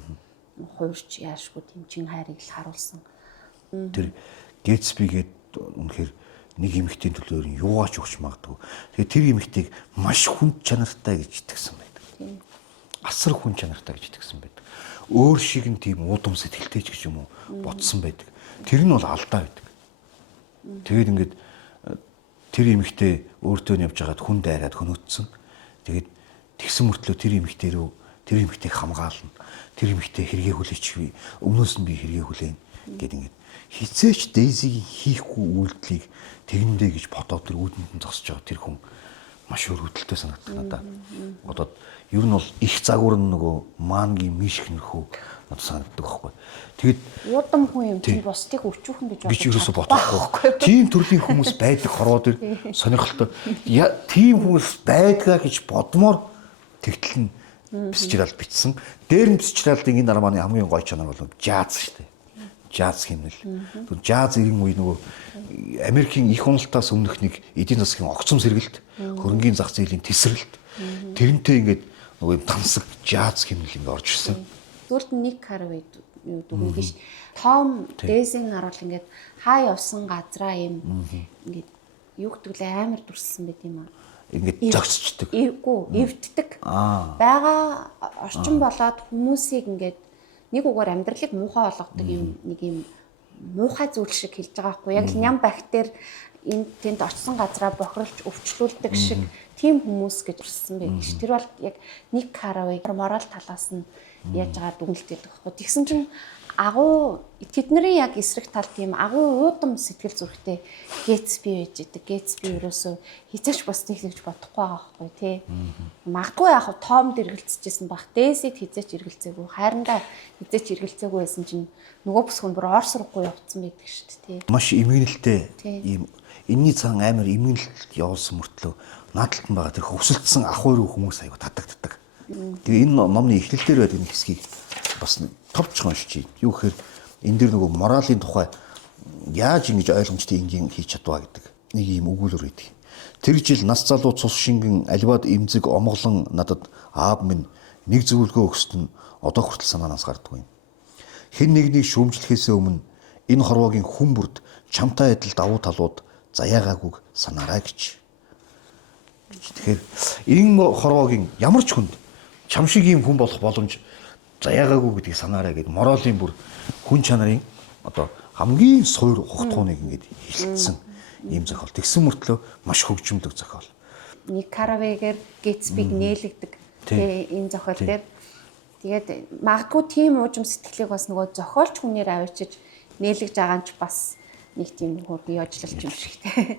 хуурч яашгүй тэмчин хайрыг л харуулсан. Тэр Гэтсбигээд үнэхээр нэг эмэгтэй төлөөр нь юугаач өгч магадгүй. Тэгээд тэр эмэгтэйг маш хүнд чанартай гэж итгэсэн байдаг. Асар хүн чанартай гэж итгэсэн байдаг. Өөр шиг нь тийм удам сэтгэлтэй ч гэж юм уу бодсон байдаг. Тэр нь бол алдаа байдаг. Тэгээд ингээд тэр эмэгтэй өөртөө нь явж байгаад хүн дайраад хөнөөцсөн. Тэгээд тэгсэн мөртлөө тэр эмэгтэйг хамгаална. Тэр эмэгтэй хэрэгээ хүлээчихвээ. Өмнөөс нь би хэрэгээ хүлээн гэд ингээд хизээч Дейзигийн хийхгүй үйлдэлийг тэгнэдэ гэж бодоод тэр үүдэнд нь зогсож байгаа тэр хүн маш өөр хөдөлтөй санагддаг надад. Одоо ер нь бол их загвар нөгөө мангийн мишх нөхөө надад санагддаг байхгүй. Тэгээд удам хүн юм чинь бусдыг өчүүхэн гэж би ч юусоо бодохгүй. Тийм төрлийн хүмүүс байдаг хорвоо тэр сонирхолтой. Тийм хүмүүс байдгаа гэж бодмоор тэгтэл нь бисчрал бичсэн. Дээр нь бисчралдын энэ арманы хамгийн гоё чанар бол жаз шүү дээ. Жаз хэмнэл. Жаз ирэн үе нөгөө Америкийн их уналтаас өмнөх нэг эдийн засгийн огцом сэргэлт, хөрөнгийн зах зээлийн тесрэлт. Тэрнтэй ингээд нөгөө тансаг жаз хэмнэл ингээд орж ирсэн. Зүрд Ник Каравей юу дүгнэж ш. Том Дейзийн харуул ингээд хаа явсан газраа юм ингээд юу гэдэг лээ амар дүрсэлсэн байт юм аа. Ингээд зогсчдаг. Эвддэг. Бага орчин болоод хүмүүсийг ингээд нэг үгээр амьдралыг муухай болгодог юм нэг юм муухай зүйл шиг хэлж байгаа байхгүй яг л ням бактери энэ тэнд очсон газараа бохиролж өвчлүүлдэг шиг тийм хүмүүс гэж ирсэн байдаг ш. Тэр бол яг Ник Каравей морал талаас нь яаж байгаа дүгнэлт гэдэг байхгүй. Тэгсэн чинь агуу тэдний яг эсрэг тал тийм агуу уудам сэтгэл зүрхтэй Гэтсби байж идэг. Гэтсби ерөөсөө хизээч бусдыг гэж бодохгүй байгаа байхгүй тий. Магадгүй яг Том дэргэлцэжсэн баг. Дейзид хизээч эргэлцээгүй. Хайрандаа хизээч эргэлцээгүй байсан чинь нөгөө бүсгүн бүр орс руугүй явцсан байдаг шүү дээ тий. Маш эмгэнэлтэй ийм энэний цаан амар эмгэнэлт явуулсан мөртлөө наадталт нь байгаа тэр хөвсөлдсөн ах хоёр хүмүүс аяга татагддаг. Тэгээ энэ номны эхлэл дээр байдаг нэг хэсгийг бас товчхон уншиж байна. Юу гэхээр энэ дэр нөгөө моралын тухай яаж ингэж ойлгомжтой энгийн хийж чадваа гэдэг нэг юм өгүүлбэр байдаг. Тэр жил нас залуу цус шингэн альваад эмзэг омголон надад аав минь нэг зөвлөгөө өгсөд нь одоо хүртэл санаанаас гардаггүй. Хэн нэгнийг шүүмжлэхээс өмнө энэ хорвоогийн хүн бүрд чамтай адил давуу талууд заяагаагүй санаарай гэж. Тэгэхээр энэ хорвоогийн ямар ч хүнд чам шиг юм хүн болох боломж заяагаагүй гэдгийг санаарай гэдэг моралын бүр хүн чанарын одоо хамгийн суур хугтууныг ингэж хилцсэн ийм зохиол. Тэгсэн мөртлөө маш хөгжимдөг зохиол. Ник Каравейгээр Гэтсбиг нээлгдэг энэ зохиол дээр тэгээд магадгүй тийм уужим сэтгэлийг бас нөгөө зохиолч хүнээр авчиж нээлгэж байгаа нь ч бас нэг тийм хөргий ажиллалч юм шигтэй.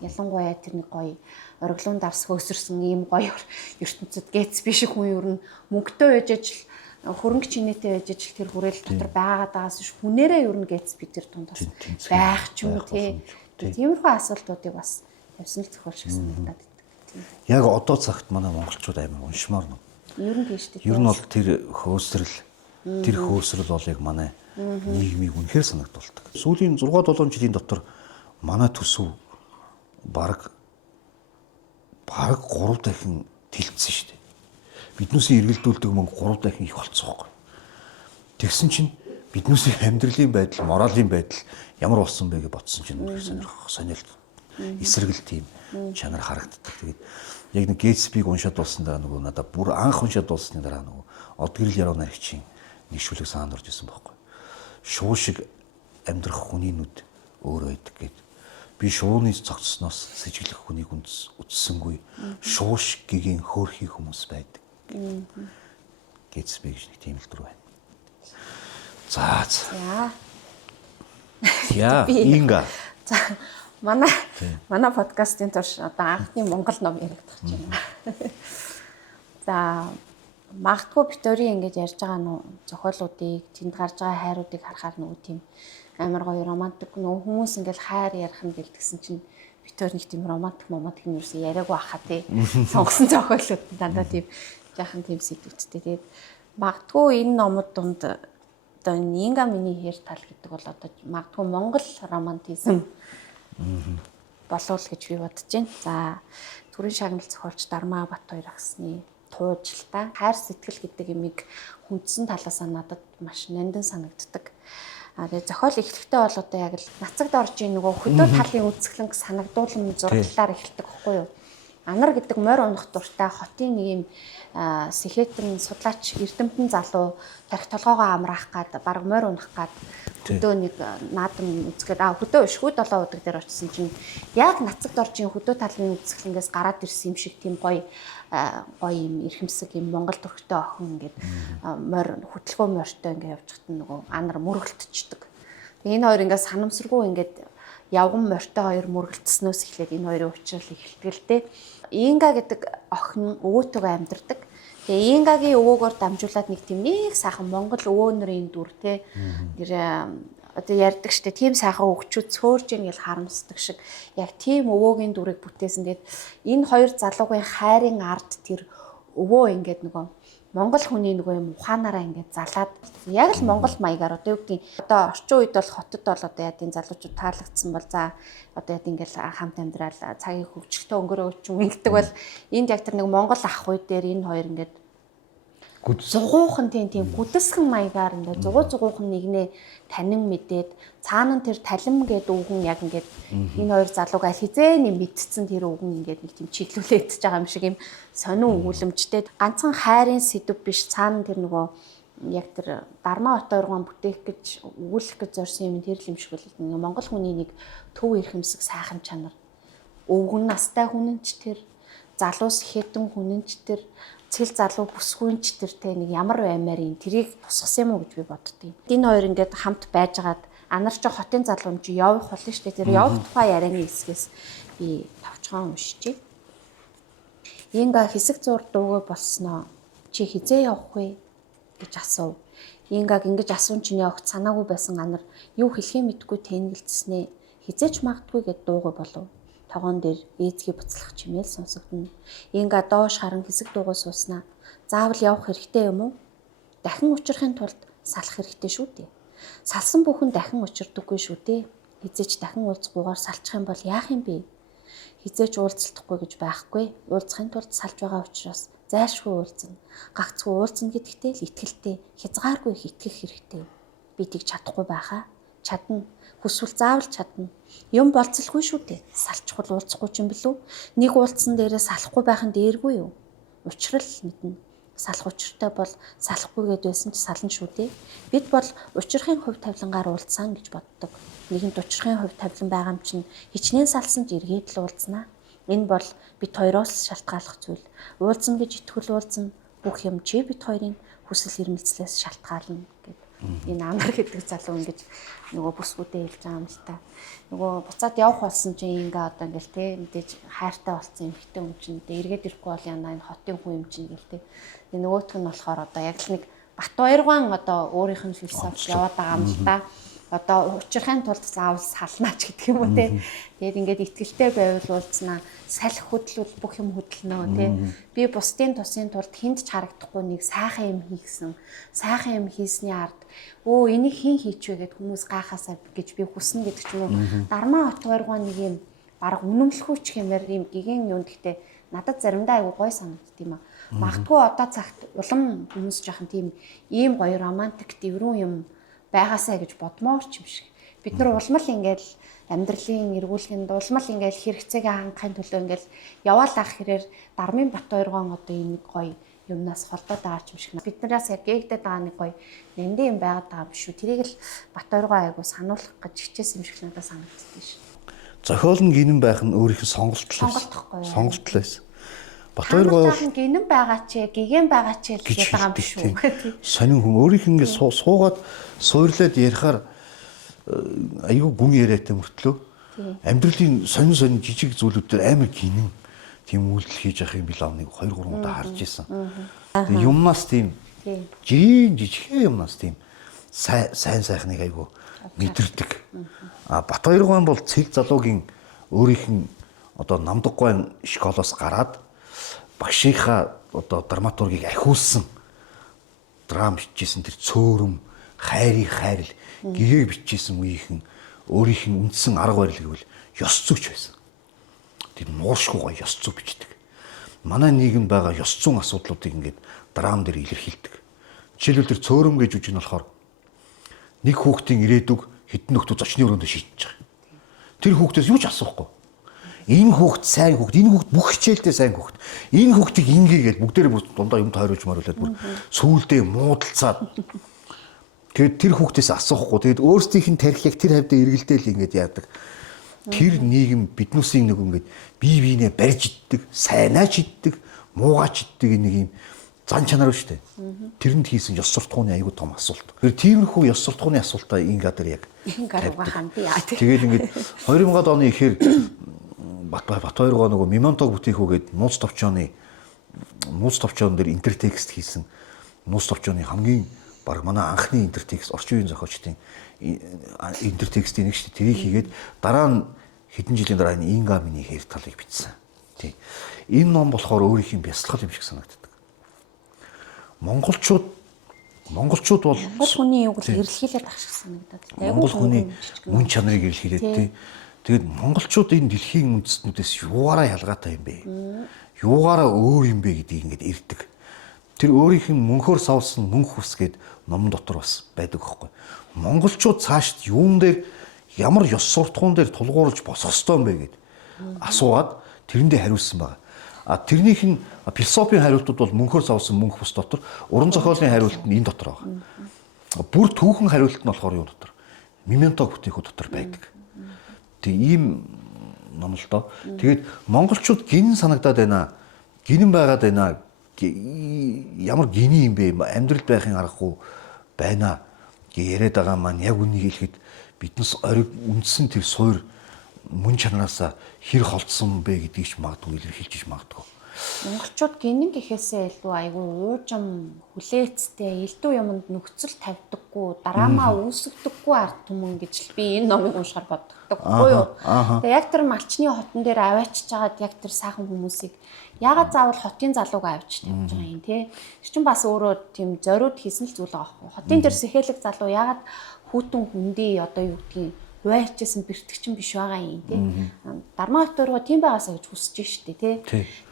Ялангуяа тэр нэг гоё ориглон давсг өсөрсөн ийм гоё ертөнцид Гэтсби шиг хүн ер нь мөнгөтэй байж ажил хөрөнгө чинээтэй байж ажил тэр хүрээл дотор байгаад байгаас ш хүнээрээ ер нь Гэтсби тэр тунд бас байх ч юм уу тий. Тиймэрхүү асуултуудыг бас тавьсан л зохиол шиг санагдаад байна. Яг одоо цагт манай монголчууд амар уншмаар нь. Ер нь тийм шүү дээ. Ер нь бол тэр хөөсрөл бол яг манай нийгмийг үнэхээр санагдуулдаг. Сүүлийн 6-7 жилийн дотор манай төсөв бараг 3 дахин тэлцсэн шүү дээ. Биднээсээ эргэлдүүлдэг мөнгө 3 дахин их болцсон байхгүй. Тэгсэн чинь биднээсээ амьдралын байдал, моралын байдал ямар болсон бэ гэж бодсон чинь сонирхол эсрэгэл тийм чанар харагддаг. Тэгээд яг нэг Гэтсбиг уншаад болсон дараа нөгөө надад бүр анх уншаад болсны дараа нөгөө Од гэрэл яруу найрагчийн нэгшүүлэг саанд орж исэн байхгүй. Шуу шиг амьдрах хүний нүд өөр байдаг гэд. Би шууны цогцсноос сэжиглэх хүнийг үтссэнгүй. Шуу шиг гигийн хөөрхий хүмүүс байдаг. Гэтсби гэж нэг тийм л дүр байна. За. Яа, инга. За, манай подкастын турш одоо анхны монгол ном яригдах гэж байна. За, магадгүй Викторийн ингэж ярьж байгаа нөө зохиолуудыг, тэнд гарч байгаа хайруудыг харахаар нөгөө тийм амар гоё романтик нөгөө хүмүүс ингээл хайр ярих нь гэлтгсэн чинь Виктори нэг тийм романтик юм ерөөсөө яриаггүй ахаа тий. Сонгосон зохиолууд дандаа тийм жаахан тийм сэдвүүдтэй. Тэгээд магадгүй энэ номууд донд одоо Инга миний хэр тал гэдэг бол одоо магадгүй монгол романтизм болов гэж би бодож байна. За, төрийн шагналт зохиолч Дармаа Бат хоёр агсны тууж л та. Хайр сэтгэл гэдэг имийг хүндсэн талаас нь надад маш нандин санагддаг. Тэгээ зохиол эхлэхдээ бол одоо яг л нацагд орж ийн нөгөө хөдөө талын үзэсгэлэнг санагдуулан зураглалаар эхэлдэг байхгүй юу? Анар гэдэг морь унах дуртай хотын нэг юм сэхэтэн судлаач эрдэмтэн залуу тарих толгоогоо амраах гад баг морь унах гад хөдөө нэг наадам үзгээд хөдөө өшгөө 7 өдөр дээр очисон чинь яг нацагд орж ийн хөдөө талын үзэсгэлэнгээс гараад ирсэн юм шиг тийм гоё юм эрхэмсэг юм Монгол төрхтэй охин ингээд морь хөдөлгөөн морьтой ингээд явж хат нөгөө анар мөргөлтчдөг. Энэ хоёр ингээд санамсаргүй ингээд явган морьтой хоёр мөргөлтснөөс эхлээд энэ хоёрын учрал эхэлдэг л дээ. Инга гэдэг охин өвөөтэйгээ амьдардаг. Тэгээ Ингагийн өвөөгөөр дамжуулаад нэг тийм нэг сайхан Монгол өвөө нарын дүр те. Тэр одоо ярьдаг штэ тийм сайхан өвчүүд цөөрж ийн гэж харамсдаг шиг яг тийм өвөөгийн дүрийг бүтээсэн. Тэгээд энэ хоёр залуугийн хайрын ард тэр өвөө ингээд нөгөө Монгол хүний нөгөө юм ухаанаараа ингээд залаад яг л Монгол маягаар одоо юу гэдгийг одоо орчин үед бол хотод бол одоо яа тийм залуучууд таалагдсан бол за одоо яа ингээд хамт амьдрал цагийн хөвчлөлтөө өнгөрөө ч юм ингэдэг бол энд яг тэр нэг Монгол ах хүй дээр энэ хоёр ингээд зугуухан тийм гүдэсхэн маягаар ингээд зугуухан нэгнээ танин мэдээд цаана нь тэр талим гэдэг үгэн яг ингээд энэ хоёр залууг аль хизээний мэдсэн тэр үгэн ингээд нэг тийм чиглүүлээд байгаа юм шиг юм сонин өгүүлэмжтэй ганцхан хайрын сэдв биш цаана тэр нөгөө яг тэр Дарма хот ойргон бүтээх гэж өгүүлэх гэж зорьсон юм тэр л юм шиг л Монгол хүний нэг төв эрхэмсэг сайхан чанар өвгөн настай хүнэнч тэр залуус хэтэн хүнэнч тэр цэл залуу бүсгүйнч тэртэй нэг ямар баймаар юм тэрийг тусгасан юм уу гэж би боддгийн. Энэ хоёр ингээд хамт байжгаад анар ч хотын залуу юм чи явах болно шүү дээ. Тэр явах тухай ярианы хэсгээс би тавчхан уншчихъя. Инга хэсэг зур дуугүй болсноо. Чи хизээ явах вэ гэж асуув. Ингаг ингэж асуун чинь огт санаагүй байсан анар юу хэлхээ мэдгүй тэнгэлцснээ. Хизээч магадгүй гэд дуугүй болов. Тогоон дээр ээзгийн буцлах чимээл сонсогдно. Инга доош харан хэсэг дуугаа сууснаа. Заавал явах хэрэгтэй юм уу? Дахин учрахын тулд салах хэрэгтэй шүү дээ. Салсан бүхэн дахин учирдаггүй шүү дээ. Хизээч дахин уулзахгүйгээр салчих юм бол яах юм бэ? Хизээч уулзалтахгүй гэж байхгүй. Уулзахын тулд салж байгаа учраас зайлшгүй уулзна. Гагцгүй уулзна гэдэгтээ л итгэлтэй, хязгааргүй их итгэх хэрэгтэй. Би тийг чадахгүй байхаа. Чадна. Хүсвэл заавал чадна. Юм болцолгүй шүү дээ. Салчихвал уулзахгүй ч юм бэлүү? Нэг уулзсан дээрээ салахгүй байх нь дээргүй юу? Учрал мэднэ. Салах учиртай бол салахгүйгээд байсан ч сална шүү дээ. Бид бол учрахын хувь тавилангаар уулзсан гэж боддог. Нэгэнт учрахын хувь тавилан байгаа юм чинь хичнээн салсан ч эргээд л уулзнаа. Энэ бол бид хоёроос шалтгааллах зүйл. Уулзна гэж итгүүл уулзна. Бүх юм чи бид хоёрын хүсэл эрмэлзлээс шалтгаална гэдэг. Энэ анар гэдэг залуу ингэж нөгөө бүсгүүдээ хэлж байгаа юм л та. Нөгөө буцаад явах болсон чинь ингээ одоо ингээл те мэдээж хайртай болсон юм хитэн юм чинь тэ эргээд ирэхгүй бол яна энэ хотын хүн юм чинь гэл те. Нөгөөх нь болохоор одоо яг л нэг Батбаяргаан одоо өөрийнх нь философи яваад байгаа юм л та. Одоо учрахын тулд заавал салнаач гэдэг юм уу те. Тэгээд ингээд итгэлтэй байвал уулзнаа. Салхи хөдлөл бүх юм хөдлөнө те. Би бусдын тусын тулд хүнд ч харагдахгүй нэг сайхан юм хийгсэн. Сайхан юм хийсний ард өө энийг хэн хийчихвэ гэд хүмүүс гайхаасаа гэж би хүснэ гэдэг ч юм уу. Дарма хот ойргоо нэг юм баг үнэмлэхүүч хэмээр юм гигэн юм гэхдээ надад заримдаа айгу гой санагдд юм аа. Магадгүй одоо цагт улам хүмүүс жоохон тийм ийм гоё романтик дэврүүн юм байгаасаа гэж бодмоор ч юм шиг. Бид нар улмал ингээл амьдралын эргүүлгэнд улмал ингээл хэрэгцээгээ хангахын төлөө ингээл яваал ах хэрээр Дармын Батбаяргаан одоо энэ гоё юмнаас холдоод байгаа юм шиг. Биднээс яг гээгдээд байгаа нэг гоё нэмдэ юм байгаад байгаа юм шүү. Тэрийг л Батбаяргаан айгу сануулах гэж хичээсэн юм шиг надад санагддаг шүү. Зохиол нь гинэн байх нь өөрийнх нь сонголт байсан. Батбаяргаан гинэн байгаа ч гигэн байгаа ч гэж байгаа юм шүү. Сонин хүн өөрийнх нь ингээд суугаад суурлаад ярихаар айгүй гүн яриатай мөртлөө амьдралын сонин жижиг зүйлүүд дээр амар гинэн тийм үйлдэл хийж явах юм билаа нэг 2-3 удаа харж исэн. Тэгээ юмнаас тийм жижигхэн юмнаас тийм сайн сайхныг айгүй мэдэрдэг. Батбаяргаан бол цэг залуугийн өөрийнх нь одоо намдаггүй школоос гараад багшийнхаа одоо драматургийг ахиулсан драм бичижсэн тэр цөөрөм хайрыг хайрл гэгээг бичижсэн үеийнхэн өөрийнх нь үндсэн арга барил гэвэл ёс зүйч байсан. Тэр нууршгүй гоё ёс зүй бичдэг. манай нийгэмд байгаа ёс зүйн асуудлуудыг ингээд драм дээр илэрхийлдэг. Жишээлбэл тэр цөөрөм гэж үжиг нь болохоор нэг хүүхдийн ирээдүг хэдэн нөхдөд зочны өрөөндөө шийдэж байгаа. Тэр хүүхдээс юу ч асуухгүй. Энэ хүүхд сайн хүүхд, энэ хүүхд бүх хичээлдээ сайн хүүхд. Энэ хүүхдийг ингээгээд бүгдээрээ бүр дундаа юм тойруулж маруулаад бүр сүүлдээ муудалцаад. Тэгээд тэр хүүхдээс асуухгүй. Тэгээд өөрсдийнх нь тархийг тэр хавьдаа эргэлдээл ингээд яадаг. Тэр нийгэм биднүүсийн нэг ингээд бие биенээ барьж иддэг, сайнаач иддэг, муугаач иддэг нэг юм зан чанар шүү дээ. Тэрэнд хийсэн ёс суртахууны аюул том асуулт. Тэр тиймэрхүү ёс суртахууны асуултаа Инга дээр яг Ингаар угахан би яа. тэгээд ингээд 2000-ад оны ихээр Батбаяр нөгөө Мементог бүтээгүүгээд нууц товчооны дээр интертекст хийсэн нууц товчооны хамгийн баг манай анхны интертекст орчин үеийн зохиолчдын интертекстийн нэг шүү дээ. Тэрийг хийгээд дараа нь хэдэн жилийн дараа энэ Инга миний хэр талыг бичсэн. Тий. Энэ ном болохоор өөрийнх нь бясалгал юм шиг санагддаг. Монголчууд бол Монгол хүний юуг л эрэлхийлээд ах шиг санагдаад. Монгол хүний мөн чанарыг эрэлхийлээд тий. Тэгээд монголчууд энэ дэлхийн үндэстнүүдээс юугаараа ялгаатай юм бэ? Юугаараа өөр юм бэ гэдгийг ингээд ирдэг. Тэр өөрийнх нь мөнхөөр савлсан мөнх хүсгээд ном дотор бас байдаг байхгүй. Монголчууд цаашд юун дээр ямар ёс суртахуун дээр тулгуурлаж босох ёстой юм бэ гэд асуугаад тэрэндээ хариулсан байна. Тэрнийх нь философийн хариултууд бол мөнхөөр савлсан мөнх бус дотор, уран зохиолын хариулт нь энэ дотор байна. Бүр түүхэн хариулт нь болохоор юу дотор? Мементог бүтээгүүд дотор байдаг. Тэг ийм ном л доо. Тэгээд монголчууд гинэн санагдаад байна. Гинэн байгаад байна. Ямар гиний юм бэ? Амьдралд байхын аргагүй байна гэж яриад байгаа маань яг үнийг хэлэхэд биднес ориг үндсэн тэр суур мөн чанараасаа хэр холдсон бэ гэдгийг ч магадгүй илэрхийлж магадгүй. Монголчууд гинэн гэхээсээ илүү айгүй уужим хүлээцтэй элдв юмд нөхцөл тавьдаггүй, драмаа үүсгдэггүй ард түмэн гэж л би энэ номыг уншихаар боддог байхгүй юу. Тэгээ яг тэр малчны хотон дээр аваачиж байгаад яг тэр сайхан хүмүүсийг ягаад заавал хотын залууг авчиж тавьж байгаа юм те. Тэр чинь бас өөрөө тийм зориуд хийсэн л зүйл байгаа байхгүй юу. Хотын тэр сэхэлэг залуу ягаад хүүтэн хүндээ одоо юу гэдгийг уйчсан бэртгчин биш байгаа юм тий. Дармаа хотороо тийм байгаасаа гэж хүсэж штэ тий.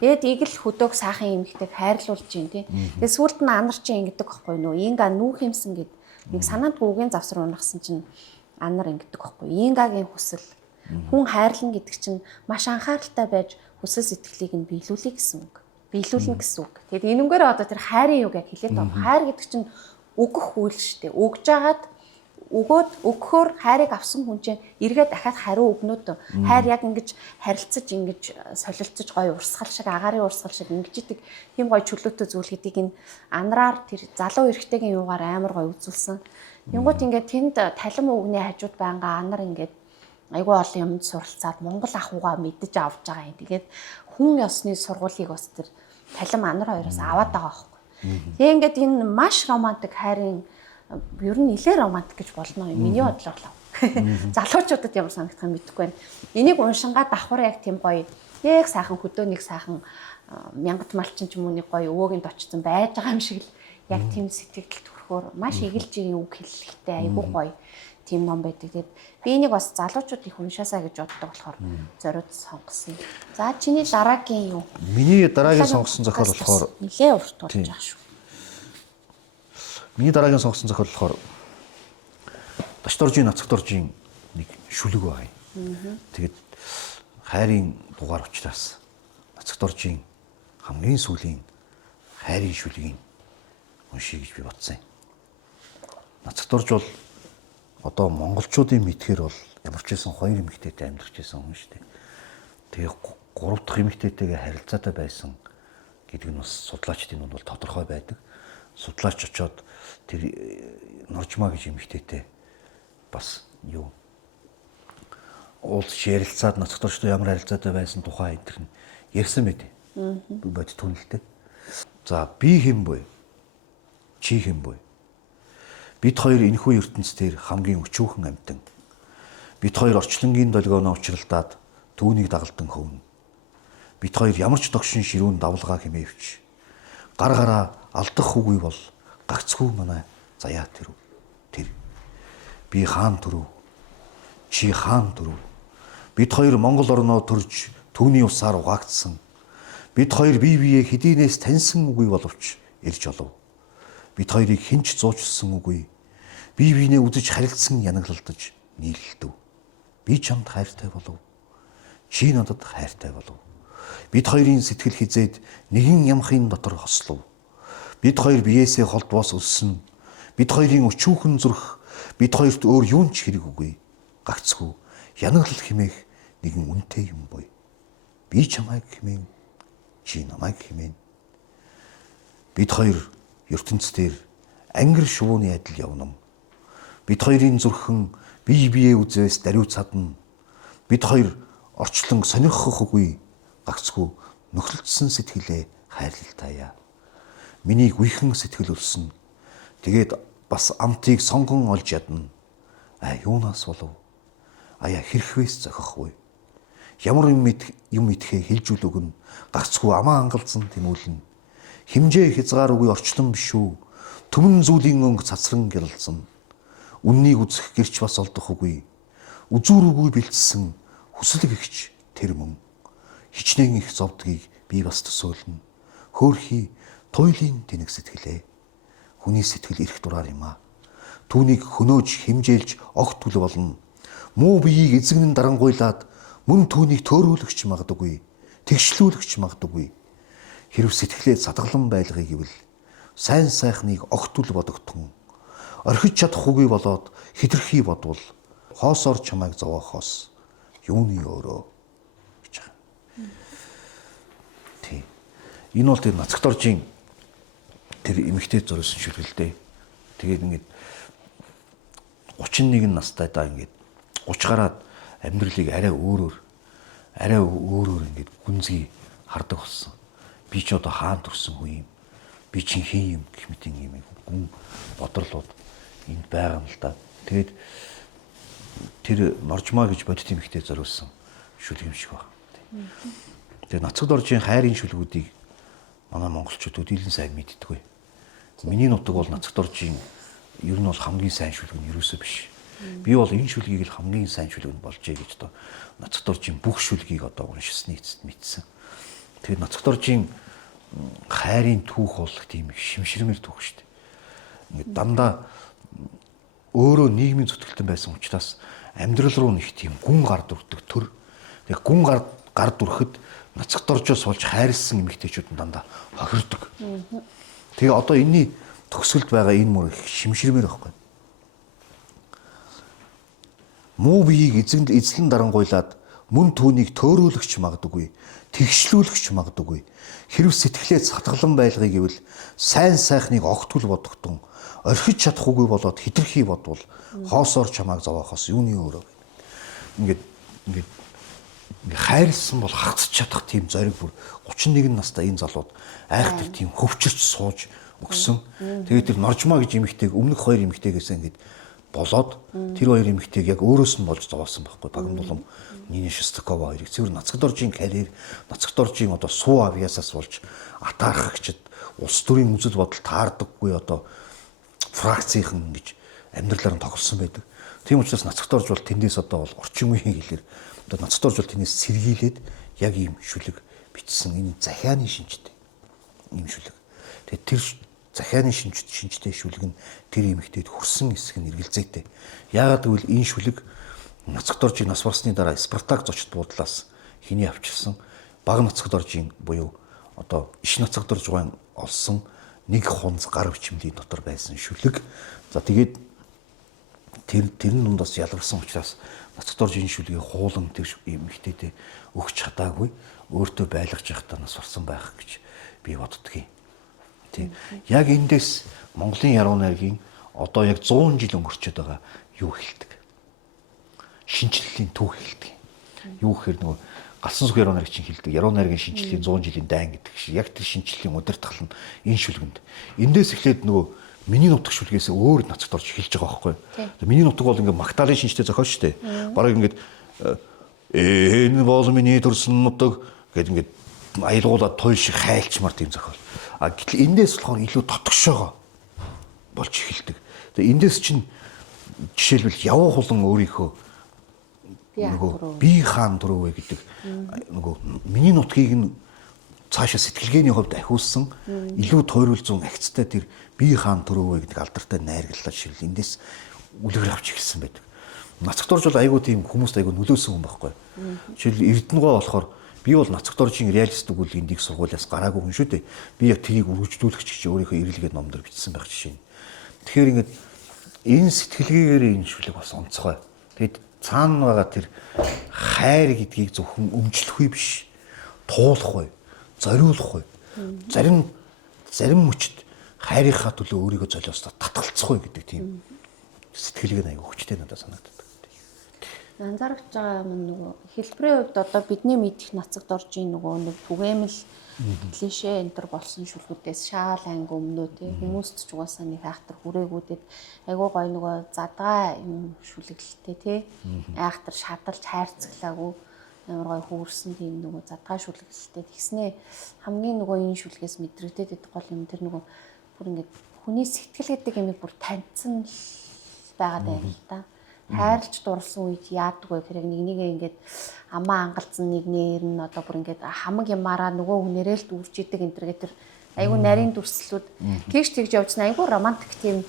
Тэгээд игэл хөдөг саахан эмэгтэйг хайрлуулж гин тий. Тэгээд сүулт нь анар чинь ингэдэг байхгүй нөө. Инга нүүх юмсан гэд нэг санаанд гүгийн завсар унахсан чинь анар ингэдэг байхгүй. Ингагийн хүсэл хүн хайрлан гэдэг чинь маш анхааралтай байж хүсэл сэтгэлийг нь биелүүлэх гэсэн үг. Биелүүлнэ гэсэн үг. Тэгээд энэнгээр одоо тэр хайрын үг яг хэлээд байгаа. Хайр гэдэг чинь өгөх үйл штэ. Өгж агаад өгөхөөр хайрыг авсан хүн чинь эргээд дахиад хариу өгнөд хайр яг ингэж харилцаж ингэж солилцож гоё урсгал шиг агаарын урсгал шиг ингэж идэг тийм гоё чөлөөтэй зүйл гэдгийг энэ анараар тэр залуу эрэгтэйгийн юугаар амар гоё үзүүлсэн. Тэнгуут ингээд тэнд талим өвгний хажууд байнга анар ингээд айгүй олон юмд суралцаад Монгол ахуйгаа мэдэж авч байгаа юм. Тэгээд хүн ёсны сургуулийг бас тэр талим анар хоёроос аваад байгаа байхгүй. Тэгээ ингээд энэ маш романтик хайрын ер нь нэлээ романтик гэж болно юм. Миний бодлоор л. Залуучуудад ямар санагдах юм мэдэхгүй байна. Энийг уншингаа давхар яг тийм гоё. Яг сайхан хөдөөнийг сайхан мянгат малчин ч юм уу нэг гоё өвөөгийн дочсон байж байгаа юм шиг л яг тийм сэтгэл төрхөөр маш игэлжийн үг хэллэгтэй айгүй гоё тийм ном байдаг. Тэгээд би энийг бас залуучууд их уншаасаа гэж боддог болохоор зориуд сонгосон. За чиний дараагийн юу? Миний дараагийн сонгосон зохиол болохоор нэлээ урт болж байгаа шүү. Миний дараагийн сонгосон зохиол болохоор Дашторжийн Нацгторжийн нэг шүлэг байгаа юм. Тэгээд хайрын дугаар учраас Нацгторжийн хамгийн сүүлийн хайрын шүлгийг уншия гэж би бодсон юм. Нацгторж бол одоо монголчуудын мэдхээр бол ямар ч байсан хоёр эмэгтэйтэй амьдарч байсан хүн шүү дээ. Тэгээ гурав дахь эмэгтэйтэйгээ харилцаатай байсан гэдэг нь бас судлаачдын дунд бол тодорхой байдаг. Судлаач очоод тэр Норжмаа гэж эмэгтэйтэй бас юу уулз ярилцаад Нацгторжтой ямар харилцаатай байсан тухай энэ төр нь ярьсан байт. Бод түнэлтэй. За би хэм буй? Чи хэм буй? Бид хоёр энэхүү ертөнцийн хамгийн өчүүхэн амьтан. Бид хоёр орчлонгийн долгионоо учралдаад түүнийг дагалдан хөвнө. Бид хоёр ямар ч догшин ширүүн давлгаа хэмээвч гар гараа алдах үгүй бол гагцгүй манай заяа тэр. Би хаан төрөв. Чи хаан төрөв. Бид хоёр Монгол орноо төрж түүний усаар угаагдсан. Бид хоёр бие биеэ хэдийнээс таньсан үгүй боловч ирж олов. Бид хоёрыг хинч зуучилсан үгүй. Бие биенээ үзэж харилцсан янаглалдаж нийлэлдэв. Би чамд хайртай болов. Чи надад хайртай болов. Бид хоёрын сэтгэл хизээд нэгэн ямхын дотор хослов. Бид хоёр биеэсээ холдвоос өссөн. Бид хоёрын өчүүхэн зүрх бид хоёрт өөр юун ч хэрэг үгүй. Гагцгүй янаглал хэмээх нэгэн үнэтэй юм буй. Би чамайг хэмээн, чи намайг хэмээн. Бид хоёр ертөнцийн ангир шувууны адил явнам. Бид хоёрын зүрхэн бие биеэ үзээс даруй цадна. Бид хоёр орчлон сонирхох үгүй. Гагцгүй нөхөлдсөн сэтгэлээ хайрлалтаяа. Миний гүйхэн сэтгэл өлсөн. Тэгээд бас амтыг сонгон олж ядна. Юунаас болов? Хэрхвээс зохихгүй. Ямар юм идэхээ хэлжүүл өгнө. Гагцгүй амаа ангалзан тэмүүлнэ. Химжээ хязгаар үгүй орчлон биш үү? Түмэн зүйлийн өнгө цацран гялалзан. Үннийг үзэх гэрч бас олдох үгүй. Үзүүр үгүй бэлдсэн хүсэл гихч тэр мөн. Хичнээн их зовдгийг би бас төсөөлнө. Хөөхий туйлын тэнэг сэтгэлээ. Хүний сэтгэл эрх дураар юм а. Түүнийг хөнөөж химжээлж огт түл болно. Муу биеийг эзэгнэн дарангуйлаад мөн түүнийг төөрүүлэгч магадгүй. Тэгшлүүлэгч магадгүй. Хэрв сэтгэлээ задгалан байлгая гэвэл сайн сайхныг огт түл бодогдтон. Орхиж чадахгүй болоод хитрхи бодвол хоосоор чамайг зовоохоос юуны өөрөө гэж байгаа. Тий. Энэ бол тэр Нацагт оржийн тэр эмэгтэй зурсан шүлгэлтэй. Тэгээд ингээд 31 настай даа ингээд 30 гараад амьдралыг арай өөрөөр ингээд гүнзгий хардаг болсон. Би ч одоо хаан төрсөн хүн юм. Би чинь хин юм гэх мэт юм гүн бодрлууд энд байгаа юм л да. Тэгээд тэр Норжмаа гэж бодит эмэгтэй зориулсан шүлэг юм шиг байна. Тэгээд Нацагт оржийн хайрын шүлгүүдийг манай монголчууд өдийлэн сайн мэддэггүй. Миний нутаг бол Нацагт оржийн ер нь бол хамгийн сайн шүлэг нь ерөөсөө биш. Би бол энэ шүлгийг л хамгийн сайн шүлэг нь болжээ гэж одоо Нацагт оржийн бүх шүлгийг одоо уншсны эцэст мэдсэн. Тэгээд Нацагт оржийн хайрын түүх бол тийм их шимширмэр түүх шүү дээ. Ингээд дандаа өөрөө нийгмийн зүтгэлтэн байсан учраас амьдрал руу нэг тийм гүн гар дүрдэг төр. Яг гүн гар дүрхэд Нацагт оржоос болж хайрлсан эмэгтэйчүүд нь дандаа хохирдог. Тэгээ одоо энэний төгсгөлд байгаа энэ мөр их шимширмэр байхгүй. Муу биеийг эзлэн дарангуйлаад мөн түүнийг төөрүүлэгч магадгүй, тэгшлүүлэгч магадгүй. Хэрв сэтгэлээ цатгалан байлгая гэвэл сайн сайхныг огт түл бодогдсон. Орхиж чадахгүй болоод хитрхи бодвол хоосоор чамайг зовоохоос юуны өөрөө. Ингээд хайрлсан бол хагцч чадах тийм зориг бүр 31 настай энэ залууд айхтар тийм хөвчөрч сууж өгсөн. Тэгээд тэр Норжмаа гэж эмэгтэйг өмнөх хоёр эмэгтэйгээс ингээд болоод тэр хоёр эмэгтэйг яг өөрөөс нь болж зовоосон байхгүй. Багамдулам Нина Шестакова хоёрыг цэвэр Нацагт оржийн карьер, Нацагт оржийн одоо суу авьяасаас болж атаархагчд улс төрийн үзэл бодол таардаггүй одоо фракцийнхэн гэж амьдралаар нь тоглосон байдаг. Тийм учраас Нацагт орж бол тэндээс одоо бол орчин үеийн хэлээр одоо Нацагт орж бол тэндээс сэргийлээд яг ийм шүлэг бичсэн. Энэ захианы шинжтэй ийм шүлэг. Тэгээд тэр захианы шинжтэй шүлэг нь тэр эмэгтэйд хүрсэн хэсэг нь эргэлзээтэй. Яагаад гэвэл энэ шүлэг Нацагт оржийн нас барсны дараа Спартак зочд буудлаас хэний авчирсан баг Нацагт оржийн буюу одоо иш Нацагт орж байгаа олсон нэг хунц гар бичмлийн дотор байсан шүлэг. За тэгээд тэр нь дундаас ялгарсан учраас Нацагт оржийн шүлгийг хуулан тэр эмэгтэйдээ өгч чадаагүй өөртөө байлгаж явахдаа нас барсан байх гэж би боддгийн. Тийм. Яг эндээс Монголын яруу найргийн одоо яг 100 жил өнгөрчөд байгаа юу хэлдэг? Шинжлэлийн түүх хэлдэг. Юу гэхээр нөгөө галсан сүх яруу найраг чинь хэлдэг. Яруу найргийн шинжлэлийн 100 жилийн дайн гэдэг шиг. Яг тэр шинжлэлийн удирдгал нь энэ шүлгэнд. Эндээс эхлээд нөгөө миний нутаг шүлгээс өөр Нацагт орж хэлж байгаа байхгүй. Миний нутаг бол ингээд Магдалины шинжтэй зохиол шүү дээ. Бараг ингээд энэ бол миний төрсөн нутаг гэдэг ингээд аялгуулаад туйл шиг хайлчмар тийм зохиол. Гэтэл эндээс болохоор илүү тотгошоогоо болж эхэлдэг. Тэгээ эндээс чинь жишээлбэл явуу хулан өөрийнхөө нөгөө би хаан дөрөвөө гэдэг нөгөө миний нутгийг нь цаашаа сэтгэлгээний хувьд ахиулсан илүү тойрол зүүн агцтай тэр бие хаан төрөвөө гэдэг алдартай найрагдлаа жишээл эндээс үлгэр авч ирсэн байдаг. Нацагт орж бол айгүй тийм хүмүүст айгүй нөлөөсөн хүн байхгүй. Жишээл Эрдэнэгоо болохоор би бол нацагт оржийн реалист өгүүл эндийг сургуулиас гараагүй хүн шүү дээ. Би яг тэрийг үргэлжлүүлэх гэж өөрийнхөө эрэлгээд номдор бичсэн байх жишээ. Тэгэхээр ингээд энэ сэтгэлгээгээр энэ шүлэг бас онцгой. Тэгэд цаана байгаа тэр хайр гэдгийг зөвхөн өмчлөхгүй биш. Туулахгүй, зориулахгүй. Зарим мөчд хайрынхаа төлөө өөрийгөө золиостоо татгалцахгүй гэдэг тийм сэтгэлгээ нь аягүй хүчтэй надад санагддаг. Анзаарч байгаа юм нөгөө хэлбэрийн хувьд одоо бидний мэдих нацагт орж ийн нөгөө нэг түгээмэл клишэ энтер болсон шүлгүүдээс шаал анги өмнөө тий хүмүүст ч угаасаа нэг айхтар хүрээгүүдэд айгүй гой нөгөө задгаа юм шүлгэлтэй тий айхтар шадалж хайрцаглаагүй амар гой хүүрсэн тийм нөгөө задгаа шүлгэлтэй тэгснээ хамгийн нөгөө энэ шүлгээс мэдрэгдээд идэх гол юм тэр нөгөө бүр ингээд хүний сэтгэл гэдэг юмыг бүр таньцсан байгаад байл л та. Хайрлж дурлсан үед яадаг вэ гэхээр нэг ингээд амаа ангалзсан нэг нэр нь одоо бүр ингээд хамаг ямаараа нөгөө хүнээрээ л дүүрж идэг энэ төр айгүй нарийн дүрслүүд тэгж явжсан айгүй романтик тийм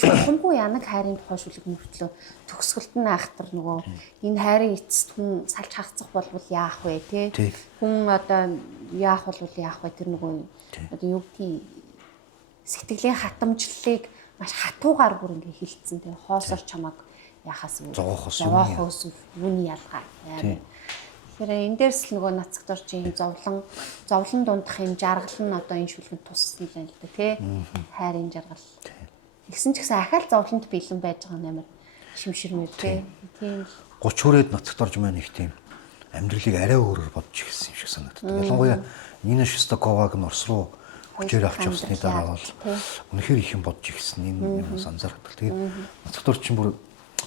чухамгүй янаг хайрын тухай шүлэг мөртлөө төгсгөлт нь айхтар нөгөө энэ хайрын эцэст хүн салж хагцах болвол яах вэ те хүн одоо яах болвол яах вэ тэр нөгөө одоо юу гэдгийг сэтгэлийн хатамжлалыг маш хатуугаар бүр ингээд хилцсэн те хоосол чамаг яхаас зовоохоос юуны ялгаа яа. Тэгэхээр энэ дээрс л нөгөө нацагт орж ийм зовлон дундах юм жаргал нь одоо энэ шүлгэнд туссан л л да тий. Хайрын жаргал. Тэгсэн ч гэсэн ахаал зовлонд бэлэн байж байгаа нь амар шимширмээ тий. Тийм 30 хүрээд нацагт орж маань их тийм амьдралыг арай өөрөөр бодож ирсэн юм шиг санагддаг. Ялангуяа Нина Шостаковаг нь Орос руу хүчээр авч явсны дараа бол үнэхээр их юм бодож ирсэн энэ санзаардаг. Тэгээд нацагт орж чинь бүр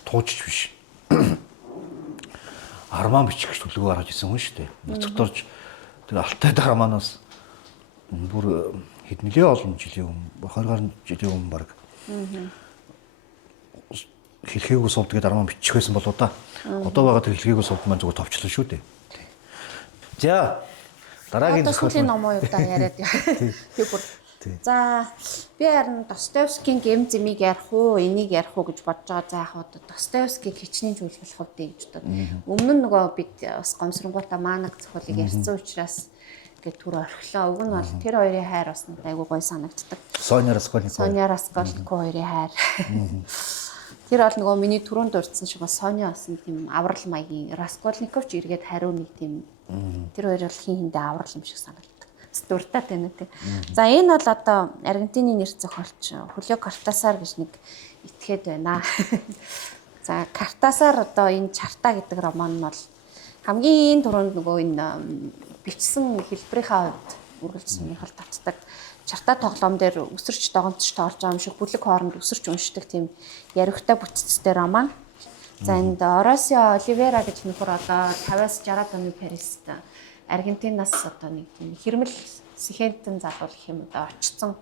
туужч биш. Арман бичих гэж төлөвөөр гаргаж ирсэн хүн шүү дээ. Нацагт орж тэр Алтай дараа манаас бүр хэд нэлээ олон жилийн өмнө 20 гаруй жилийн өмнө баг хэлхээгүй сууд тэгээд арман бичих байсан болоо да. Одоо байгаа тэр хэлхээгүй сууд маань зүгээр товчлоо шүү дээ. За дараагийн зохиолын номоо юу да яриад яа. Тэр за би харин Достоевскийн гэм зэмийг ярих уу, энийг ярих уу гэж бодож байгаа. За яг одоо Достоевскийг хичнээн зүйлжүүлэх хувьд гэж бодод. Өмнө нь нөгөө бид бас гомсронгуудаа маанаг зохиолыг ярьсан учраас ингээд түр орхилоо. Уг нь бол тэр хоёрын хайр бас айгүй гоё санагддаг. Соня Раскольникова хоёрын хайр. Тэр бол нөгөө миний түрүүнд дурдсан шиг бас Соня бас нэг тийм аврал маягийн Раскольников ч эргээд хариу нэг тийм тэр хоёр бол хин хиндэ аврал юм шиг санагдав. Дуртай тань үү. За энэ бол одоо Аргентины нэр зохиолч Хулио Кортасар гэж нэг этгээд байна. За Кортасар одоо энэ Чарта гэдэг роман нь бол хамгийн түрүүнд нөгөө энэ бичсэн хэлбэрийнхаа хувьд үргэлжлэн хэл татдаг. Чарта тоглоом дээр өсөрч догомцч тоолж байгаа юм шиг бүлэг хооронд өсөрч уншдаг тийм яригтай бүтцтэй роман. За энд Оросио Оливера гэж нөхөр одоо 50-аас 60 оны Парист Аргентинаас одоо нэг тийм хэрмэл сэхэнтэн залуу гэх юм одоо очсон.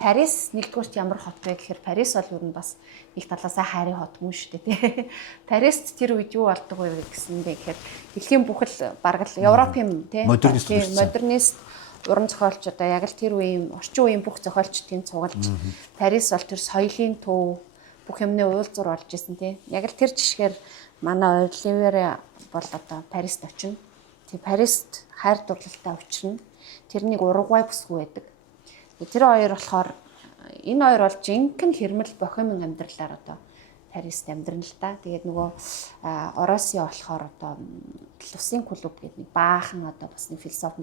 Парис нэгдүгürt ямар хот вэ гэхээр Парис бол ер нь бас нэг талаасаа хайрын хот мөн шүү дээ тий. Парист тэр үед юу болдог вэ гэсэн бэ гэхээр дэлхийн бүхэл бараг л Европын тий модернист уран зохиолч одоо яг л тэр үеийн орчин үеийн бүх зохиолчдын цугалж Парис бол тэр соёлын төв бүх юмны уулзуур болж исэн тий. Яг л тэр жишгээр манай Оливера бол одоо Парист очино. Тэг Парист хайр дурлалтай учрна. Тэрнийг ургуй бүсгүй байдаг. Тэр хоёр болохоор энэ хоёр бол жинхэнэ хэрмэл бохемын амьдралаар одоо Парист амьдрна л та. Тэгээд нөгөө Оросио болохоор одоо Лусын клуб гэдэг нэг баахан одоо бас нэг философи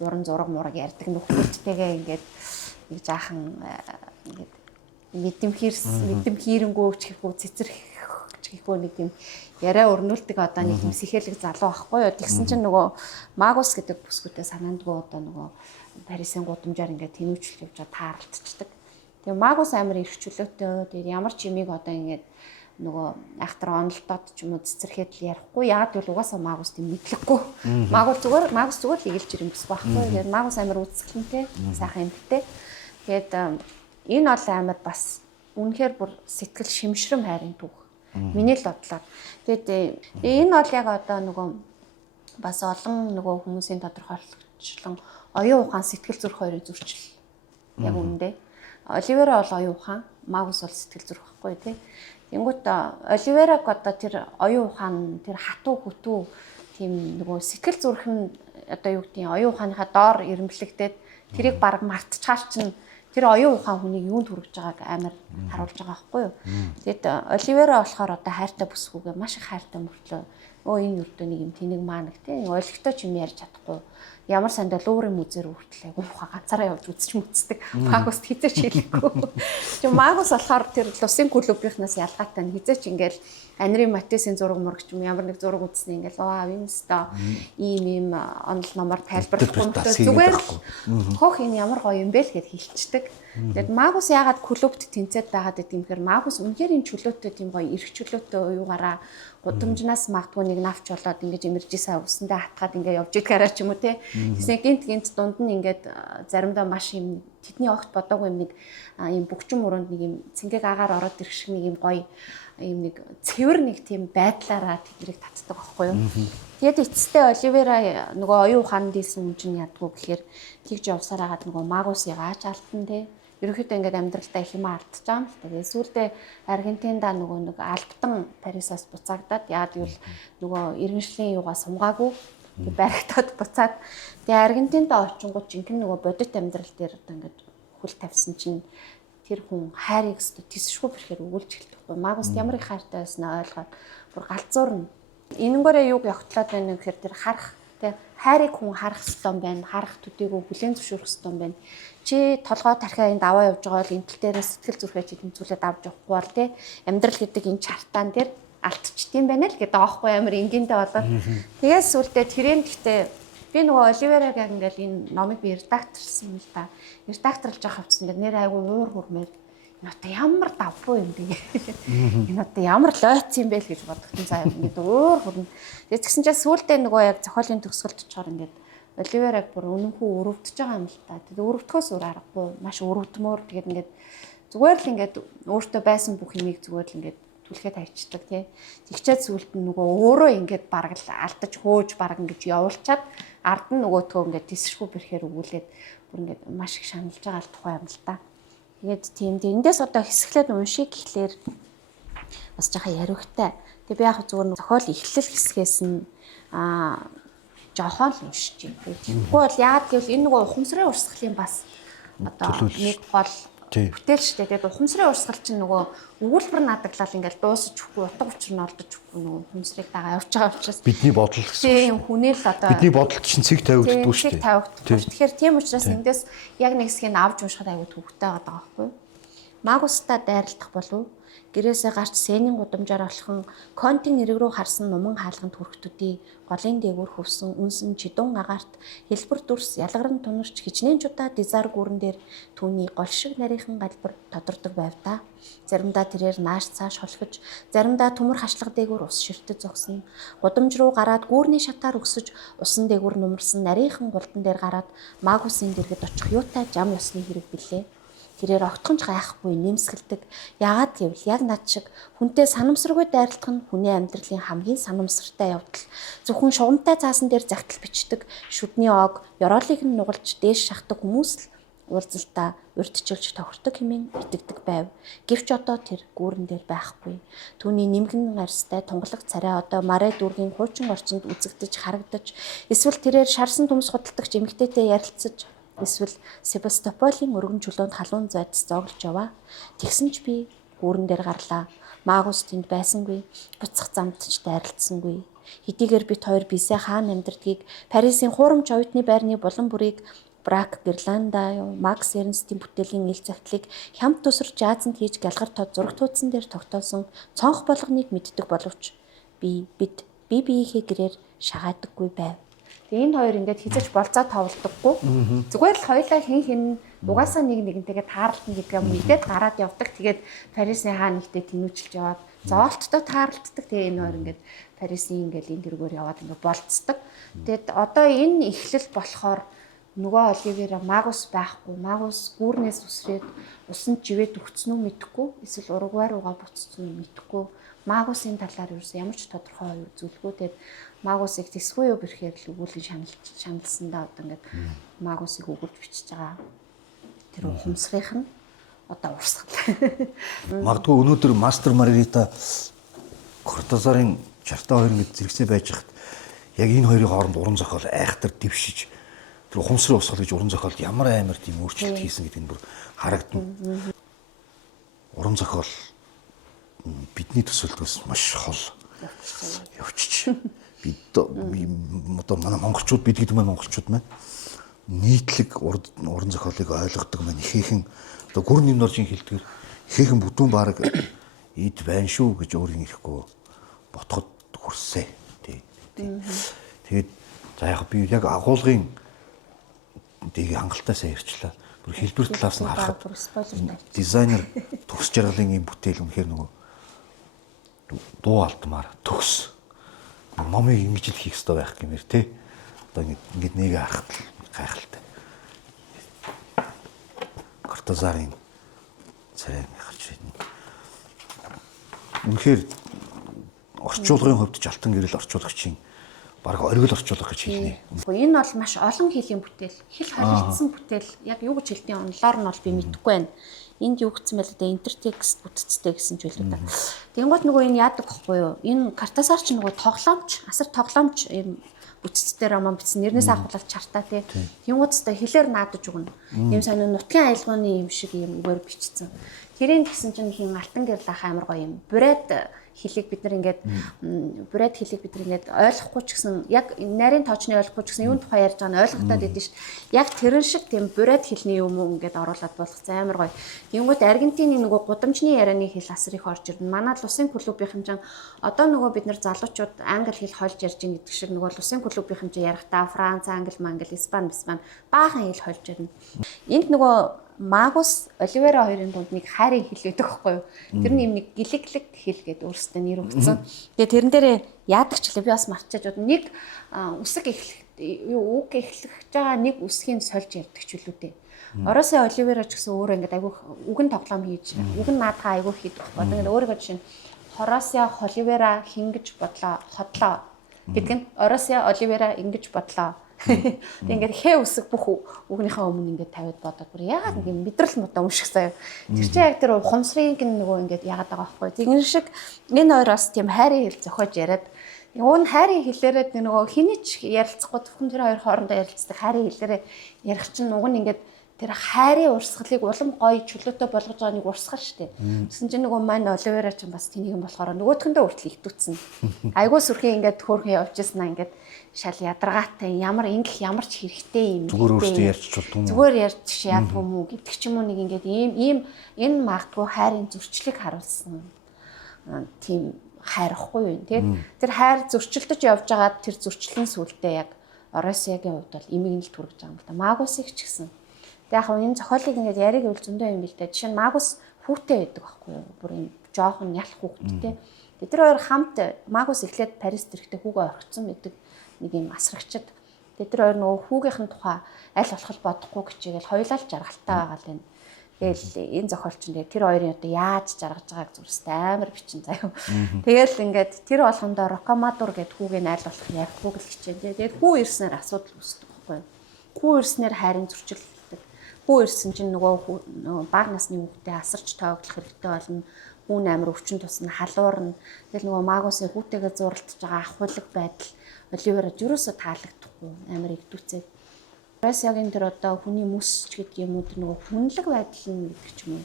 уран зураг мураг ярьдаг нөхөдтэйгээ ингээд нэг жаахан ингээд мэдэм хийрэнгөө ч гэхгүй цэцэрх ч гэхгүй нэг тийм яриа өрнүүлдэг одоо нэг юм сэхэлэг залуу байхгүй юу. Тэгсэн чинь нөгөө Магус гэдэг бүсгүүтэй санаандгүй одоо нөгөө Парисын гудамжаар ингээд тэнүүчлэх явж тааралцчихдаг. Тэгээ Магус амар эрхчлөөтэй. Тэгээд ямар ч юмыг одоо ингээд нөгөө айхтар онолдоод ч юм уу цэцэрхэд л ярихгүй. Яг л угаасаа Магус тийм мэдлэггүй. Магус зүгээр л игэлж ирэн бүс байхгүй. Тэгээд Магус амар үзэсгэлэнтэй, сайхан эмэгтэй. Тэгээд энэ бол амар бас үнэхээр бүр сэтгэл шимшрэм хайрын түүх. Миний л бодлоо. Тэгээд энэ бол яг одоо нөгөө бас олон нөгөө хүмүүсийн тодорхойлогчлон оюун ухаан сэтгэл зүрх хоёрын зөрчил яг үүндээ. Оливера бол оюун ухаан, Магус бол сэтгэл зүрх байхгүй тий. Тэнгүүт Оливераг одоо тэр оюун ухаан тэр хатуу хөтүү тийм нөгөө сэтгэл зүрх нь одоо юу гэдгийг оюун ухааныхаа доор ирэмблэгдээд тэрийг баг мартчихаар чинь тэр оюун ухаан хүнийг юунд хүргэж байгааг амар харуулж байгаа байхгүй юу. Тэгэд Оливера болохоор одоо хайртай бүсгүйгээ маш их хайртай мөртлөө энэ өрдөөнийг юм тэнийг маа нэг тийм ойлгохтой ч юм ярьж чадахгүй. Ямар сандал өөрийн мүзээр үртлээ ухаа ганцаараа явж үздэг. Магус хизээч хэлэхгүй. Чи Магус болохоор тэр Лусын клубийнхнаас ялгаатай нь хизээч ингээл Анри Матесийн зураг мурагч юм ямар нэг зураг үзснэ ингээл ваа энэ өстой ийм онол номоор тайлбарлахгүй мөртөө зүгээр хөх энэ ямар гоё юм бэ л гэд хэлчихдэг. Тэгэд Магус яагаад клубт тэнцээд байгаад гэдэм хэрэг Магус үнэхээр энэ чөлөөтэй тийм гоё эрх чөлөөтэй уюугаараа удамжнаас магадгүй нэг навч болоод ингэж эмэржисаа өсөндөө хатгаад ингэ явж идгээраа ч юм уу те. Тэсний гинт дунд нь ингээд заримдаа маш юм тэдний огт бодоогүй юм нэг юм бөгчөн мөрөнд нэг юм цэнгийг агаар ороод ирэх шиг нэг юм гоё юм нэг цэвэр нэг тийм байдлаараа тэднийг татдаг байхгүй юу. Тэгэд эцэстээ Оливера нөгөө оюун ухаанд ийсэн юм чинь ядгүй гэхээр тэгж явсаар хагаад нөгөө Магусыг аач алтан те. Ерөнхийдөө ингээд амьдралдаа их юм алдчихж байгаа юм л та. Тэгээ сүүлдээ Аргентиндаа нөгөө нэг альбтан Парисаас буцаагдаад яад гэвэл нөгөө иргэншлийн юугаа сумгаагүй баригдаад буцаад тэгээ Аргентиндаа очингууд жинхэнэ нөгөө бодит амьдрал дээр одоо ингээд хөл тавьсан чинь тэр хүн хайрыг өстө тисшгүй бэрхээр өгүүлж эхэлдэг. Магус ямар их хайртай байснаа ойлгоод бүр галзуурна. Энэнгээрээ юг явахтлаад байна гэхээр тэр харах тэ хайрыг хүн харах ёстой юм байна. Харах төдийгөө бүлээн зөвшөөрөх ёстой юм байна. Чи толгой тархиа энд аваа явж байгаа бол энтэл дээрээ сэтгэл зүрхээ чи тэмцүүлээд авч явахгүй бол тий амьдрал гэдэг энэ чартаан дээр алдчихдсан байна л гэдэг аахгүй амар энгийнтэй болоод тэгээс сүлдээ тэрэн гэхдээ би нөгөө Оливераг яг ингээл энэ номыг би редакторсан юм л та редакторлж явах хэвчсэн ингээд нэр айгүй уур хурмээр энэ одоо ямар давбуу юм бэ энэ одоо ямар лойц юм бэ л гэж бодготын заа ингээд уур хурна тэгсэн чинь сүлдээ нөгөө яг зохиолын төгсгөлд очихоор ингээд Оливераг бүр үнэнхүү өрөвдөж байгаа юм л та. Тэгээд өрөвдөхөөс өөр аргагүй маш өрөвдмөр тэгээд ингээд зүгээр л ингээд өөртөө байсан бүх юмыг зүгээр л ингээд түлхээд хайчдаг тий. Тэгчээд сүулт нь нөгөө өөрөө ингээд бараг л алдаж хөөж бараг ингээд явуулчаад ард нь нөгөөтгөө ингээд тисшгүй бэрхээр өгүүлээд бүр ингээд маш их шаналж байгаа л тухай юм л та. Тэгээд тийм эндээс одоо хэсэглээд уншиг гэхлээр бас жаахан яриухтай. Тэгээд би яг зүгээр зохиол эхлэл хэсгээс нь жоохон л уншиж юм. Тэгэхгүй бол яад гэвэл энэ нөгөө ухамсарын урсгалын бас одоо нэг гол бүтээл шүү дээ. Тэгээд ухамсарын урсгал чинь нөгөө өгүүлбэр надаглал ингээл дуусаж өгөхгүй утга учир нь олдож өгөхгүй нөгөө ухамсарыг дагаа явж байгаа учраас бидний бодол гэсэн. Тийм хүнээ л одоо бидний бодол чинь цэг тавигддаг шүү дээ. Тэгэхээр тийм учраас эндээс яг нэг хэсгийг авч уншихад аягүй төвөгтэй байгаа байхгүй юу? Магустай дайралтах болов гэрээсээ гарч сэнийн гудамжаар олхон контин эрэг рүү харсан нуман хаалганд хүрэхтүүдийн голын дээгүүр хөвсөн үнсэн чидун агаарт хэлбэр дүрс ялгарн тунарч хичнээн чудаа дизар гүрэн дээр түүний гол шиг нарийнхан галбар тодордог байв та. Заримдаа тэрээр нааш цааш холхиж, заримдаа төмөр хашлага дээгүүр ус ширтэж зогсно. Гудамж руу гараад гүүрний шатаар өгсөж усан дээгүүр нумарсан нарийнхан гултан дээр гараад Магусын дэргэд очих юутай жам ёсны хэрэг билээ. Тэрээр огтхонч гайхгүй нэмсгэлдэг. Яагаад гэвэл яг над шиг хүнтэй санамсаргүй дайралтах нь хүний амьдралын хамгийн санамсартай явдал. Зөвхөн шугамтай цаасан дээр загтал бичдэг, шүдний ог, ёроолыг нь нугалж дээш шахдаг хүмүүс л уулзалтаа урьдчилж тохирдог хэмээн итгэдэг байв. Гэвч одоо тэр гүүрэн дээр байхгүй. Түүний нэмгэн арьстай тунгалаг царай одоо Маре дүүргийн хуучин орчинд үзэгдэж харагдаж, эсвэл тэрээр шарсан төмс худалдагч эмэгтэйтэй ярилцаж эсвэл Себастополийн өргөн чөлөөнд халуун зайдас зоглож яваа. Тэгсэн ч би гүүрэн дээр гарлаа. Магус тэнд байсангүй. Буцах замд ч дайралтсангүй. Хэдийгээр бит хоёр бисээ хаан амьдрдгийг Парисын хуурамч оюутны байрны булан бүрийг Брак Гирланда, Макс Эрнстийн бүтээлийн ил загтлыг хямд тусар жазанд хийж галгар тод зураг туудсан дээр тогтоосон цонх болгоныг мэддэг боловч бид биеийнхээ гэрээр шагаадаггүй байв. Тэгээ энэ хоёр ингээд хизэж болцоо товлдоггүй. Зүгээр л хоёлаа хин угаасаа нэг нэгнтэйгээ таарлтна гэдгээ мэдээд гараад явдаг. Тэгээд Парисын хаан нэгтэй тэнүүчилж яваад зоолттой таарлтдаг. Тэгээ энэ хоёр ингээд Парисын ингээд энэ дэргээр яваад ингээд болцдог. Тэгээд одоо энэ эхлэл болохоор нөгөө Оливера Магус байхгүй. Магус гүүрнээс үсрээд усан живэд өгцөн үү мэдэхгүй. Эсвэл урагвай руугаа буцсан үү мэдэхгүй. Магусын талаар ерөөс ямар ч тодорхой зүйлгүй. Тэгээд магусыг тэсгүй юу гэхээр л өгүүлэн шаналсандаа одоо ингээд магусыг өгүүлж бичиж байгаа. Тэр ухамсарынх нь одоо урсгал. Магадгүй өнөөдөр Мастер Маргарита Кортазарын 62 ингээд зэрэгцээ байж хат яг энэ хоёрын хооронд уран зохиол айхтар дэвшиж тэр ухамсарын усгал гэж уран зохиолд ямар амар тийм өөрчлөлт хийсэн гэдэг нь бүр харагдана. Уран зохиол бидний төсөлдөөс маш хол явчих. Бид одоо манай монголчууд бид гэдэг маань монголчууд маань нийтлэг уран зохиолыг ойлгодог маань ихээхэн одоо гүр нэм норжийн хэлдгээр ихээхэн бүдүүн баг эд байна шүү гэж өөрийн ирэхгүй ботход хүрсэ. Тэгээд за яг би яг агуулгын дэгийг хангалттай ярьчлаа. Бүр хэлбэр талаас нь харахад дизайнер төгс жаргалын юм бүтээл үнэхээр нөгөө дуу алдмаар төгс момыг ингэж л хийх хэрэгтэй байх гэмээр те. Одоо ингэж нэгэ харахад гайхалтай. Кортазарын царай гарч ирнэ. Үнэхээр орчуулгын хувьд жалтан гэрэл орчуулагчийн баг оргил орчуулга гэж хэлнэ. Энэ бол маш олон хэлийн бүтээл. Хэл харилцсан бүтээл. Яг юу гэж хэлдэг онлоор нь бол би мэдэхгүй байна. Энд юу гэсэн байл да интертекст бүтцтэй гэсэн ч хэлдэг та. Тэнгууд нөгөө энэ яадаг бохгүй юу? Энэ Кортазар ч нөгөө тоглоомч, асар тоглоомч юм бүтцтэй роман бичсэн. Нэрнээс авахлал чартаа тий. Тэнгууд өстой хэлээр наадаж өгнө. Ийм сайн нутгийн аялгауны юм шиг юм үгээр бичсэн. Тэрийн гэсэн чинь хин алтан гэрэл ах амар гоё юм. Бурайд хэлийг бид нар ингээд бурайд хэлийг бид нар ингээд ойлгохгүй ч гэсэн яг нарийн тоочны ойлгохгүй ч гэсэн юун тухай ярьж байгаа нь ойлгохтаад идэв ш. Яг тэрэн шиг тийм бурайд хэлний юм уу ингээд оруулаад болгоцсон амар гоё. Тэнгүүт Аргентины нөгөө гудамжны ярианы хэл асар их орж ирнэ. Манай Лусын клубын хэмжээ одоо нөгөө бид нар залуучууд англи хэл хольж ярьж ийн гэдэг шиг нөгөө Лусын клубын хэмжээ ярихдаа Франц, англи, мангли, испани баахан хэл хольж ирнэ. Энд нөгөө Магус Оливера хоёрын дунд нэг хайрын хэл өгдөг байхгүй юу? Тэр нь юм нэг гэлэглэг хэл гэдэг өөрөөсөө нэр өгсөн. Тэгээ тэрэн дээрээ яадаг ч лээ би бас марчаж бод нэг үсэг эхлэх үг эхлэж байгаа нэг үсгийн сольж ярьдаг ч үлээ дээ. Оросын Оливера ч гэсэн өөрөө ингээд айгүй үгэн тоглоом хийж үгэн наадгаа айгүй хийдэг байхгүй. Тэгээд өөрөөр жишээ нь Хоросия Оливера хингэж бодлоо хотлоо гэдэг нь Оросын Оливера ингэж бодлоо. Тэг ингээд хээ үсэг бүх үгнийхээ өмнө ингээд тавиад бодоод бүр яагаад нэг мэдрэл мутаа өмших заяа. Тэр чинь яг тэр ухамсрын нөгөө ингээд яагаад байгаа байхгүй. Тэгэн шиг энэ хоёр бас тийм хайрын хэл зохиож яриад уун хайрын хэлээрээ нөгөө хэний ч ярилцахгүй зөвхөн тэр хоёр хоорондоо ярилцдаг хайрын хэлээрээ ярих чинь уг нь ингээд тэр хайрын урсгалыг улам гоё чөлөөтэй болгож байгаа нэг урсгал шүү дээ. Тэсэн чинь нөгөө маань Оливера ч бас тэнийг юм болохоор нөгөөтгөндөө хүртэл итүүцсэн. Айгуу сүрхийн ингээд хөөрхөн явж яснаа ингээд шал ядаргаатай ямар ингэх ямар ч хэрэгтэй юм. Зүгээр өөртөө ярьж болдгоо. Зүгээр ярьж яадгүй юм уу гэдэг ч юм уу нэг ингээд ийм энэ магадгүй хайрын зөрчлийг харуулсан. Тийм хайрахгүй юу. Тэгээд тэр хайр зөрчилдөж явж байгаа тэр зөрчлөн сүлдээ яг Оросиагийн хувьд бол имийг нь л түргэж байгаа юм л да. Магусыг ч гэсэн. Тэг яг энэ зохиолыг ингээд яриг үл зөндөө юм бил дээ. Жишээ нь Магус хүүтэй байдаг байхгүй юу? Бүр юм жоохон ялах хүүхэдтэй. Тэр хоёр хамт Магус эхлээд Парист ирэхдээ хүүгээ орхицсан байдаг. Нэг юм асрагчд. Тэр хоёр нөгөө хүүгийнхэн тухай аль болох бодохгүй гэчигээл хоёулаа л жаргалтай байгаа л энэ. Тэгэл энэ зохиолч нь тэр хоёрын одоо яаж жаргаж байгааг зүрхстэй амар бичин заяа. Тэгэл ингээд тэр болгондоо Рокамадур гэд хүүгийн аль болох яг хүүг л хичээн. Тэгээд хүү ирснээр асуудал үүсдэг байхгүй юу? Хүү ирснээр хайрын зөрчилдөг. Хүү ирсэн чинь нөгөө бага насны хүүхдээ асарч тоогдох хэрэгтэй болно. Хүүн амар өвчин тусна халуурна. Тэгэл нөгөө Магусын хүүтэйгээ зуралдаж байгаа ахуйлаг байдал Оливера юусоо таалагдахгүй амар игдүүцээ. Оросиагийн тэр одоо хүний мэс ч гэдэг юм уу тэр нөгөө хүнлэг байдал нь гэдэг ч юм уу.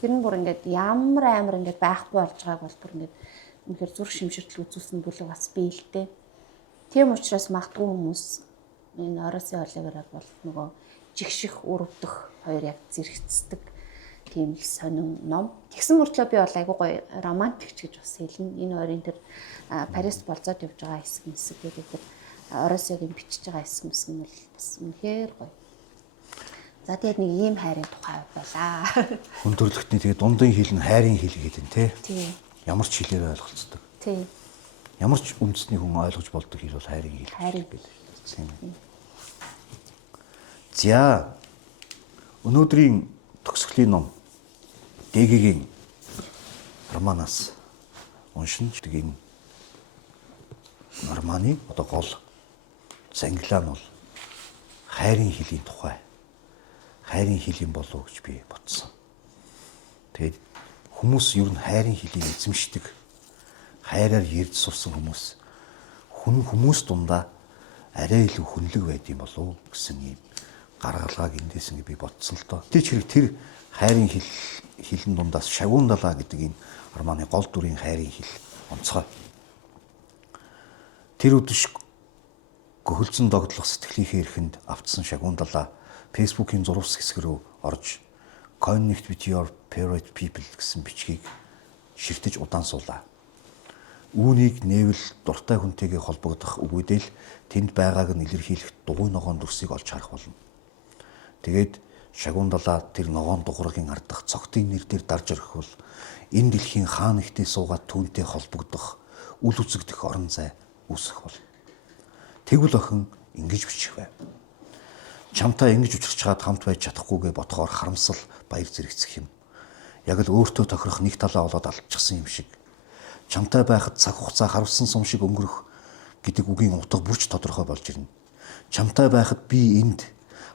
Тэр нь бүр ингээд ямар амар ингээд байхгүй болж байгааг бол бүр ингээд үнэхээр зүрх шимширтэл үзүүлсэн бүлэг бас бий л дээ. Тийм учраас магадгүй хүмүүс энэ Оросын Оливераг бол нөгөө жигших өрөвдөх хоёр яг зэрэгцдэг тийм л сонин ном. Тэгсэн мөртлөө би бол айгуу гоё романтик ч гэж бас хэлнэ. Энэ хоёрын тэр Парист болцоод явж байгаа хэсэг мэсэг гэдэг тэр Оросиагийн бичиж байгаа хэсэг мэсэг нь бол бас үнэхээр гоё. За тэгээд нэг ийм хайрын тухай байлаа. Хүндрэлтний тэгээд дундын хэл нь хайрын хэл гэдэг нь тий. Ямар ч хэлээр ойлголцдог. Тий. Ямар ч үндэсний хүн ойлгож болдог хэл бол хайрын хэл. Хайрын хэл. За өнөөдрийн төгсгөлийн ном Дэгэгийн романаас уншин ч гэдэг энэ Норманы одоо гол зангилаа нь бол хайрын хилийн тухай. Хайрын хил юм болов уу гэж би бодсон. Тэгээд хүмүүс ер нь хайрын хилийг эзэмшдэг. Хайраар ярьж сурсан хүмүүс дундаа арай илүү хүнлэг байд юм болов уу гэсэн юм гаргалгааг эндээс ингэ би бодсон л доо. Тэр хайрын хилэн дундаас Шагуун далаа гэдэг энэ Норманы гол дүрийн хайрын хил онцгой. Тэр үдэш гөхөлцөн догдлох сэтгэлийнхээ эрхэнд автсан Шагуун далаа Facebook-ийн зурвас хэсэг рүү орж Connect with your favorite people гэсэн бичгийг ширтэж удаан суулаа. Үүнийг нээвэл дуртай хүнтэйгээ холбогдох үгүйдэл тэнд байгааг нь илэрхийлэх дугуй ногоон дүрсийг олж харах болно. Тэгээд Шагуун далаа тэр ногоон дугуйгийн ардах цогтын нэр дээр дарж орхивол энэ дэлхийн хаан ихтэй суугаад түүнтэй холбогдох, үл үзэгдэх орон зай үүсэх болно. Тэгвэл охин ингэж бичих байв. Чамтай ингэж учирч чад хамт байж чадахгүйгээ бодохоор харамсал баяр зэрэгцэх юм. Яг л өөртөө тохирох нэг талаа болоод алдчихсан юм шиг. Чамтай байхад цаг хугацаа харавсан сум шиг өнгөрөх гэдэг үгийн утга бүрч тодорхой болж ирнэ. Чамтай байхад би энд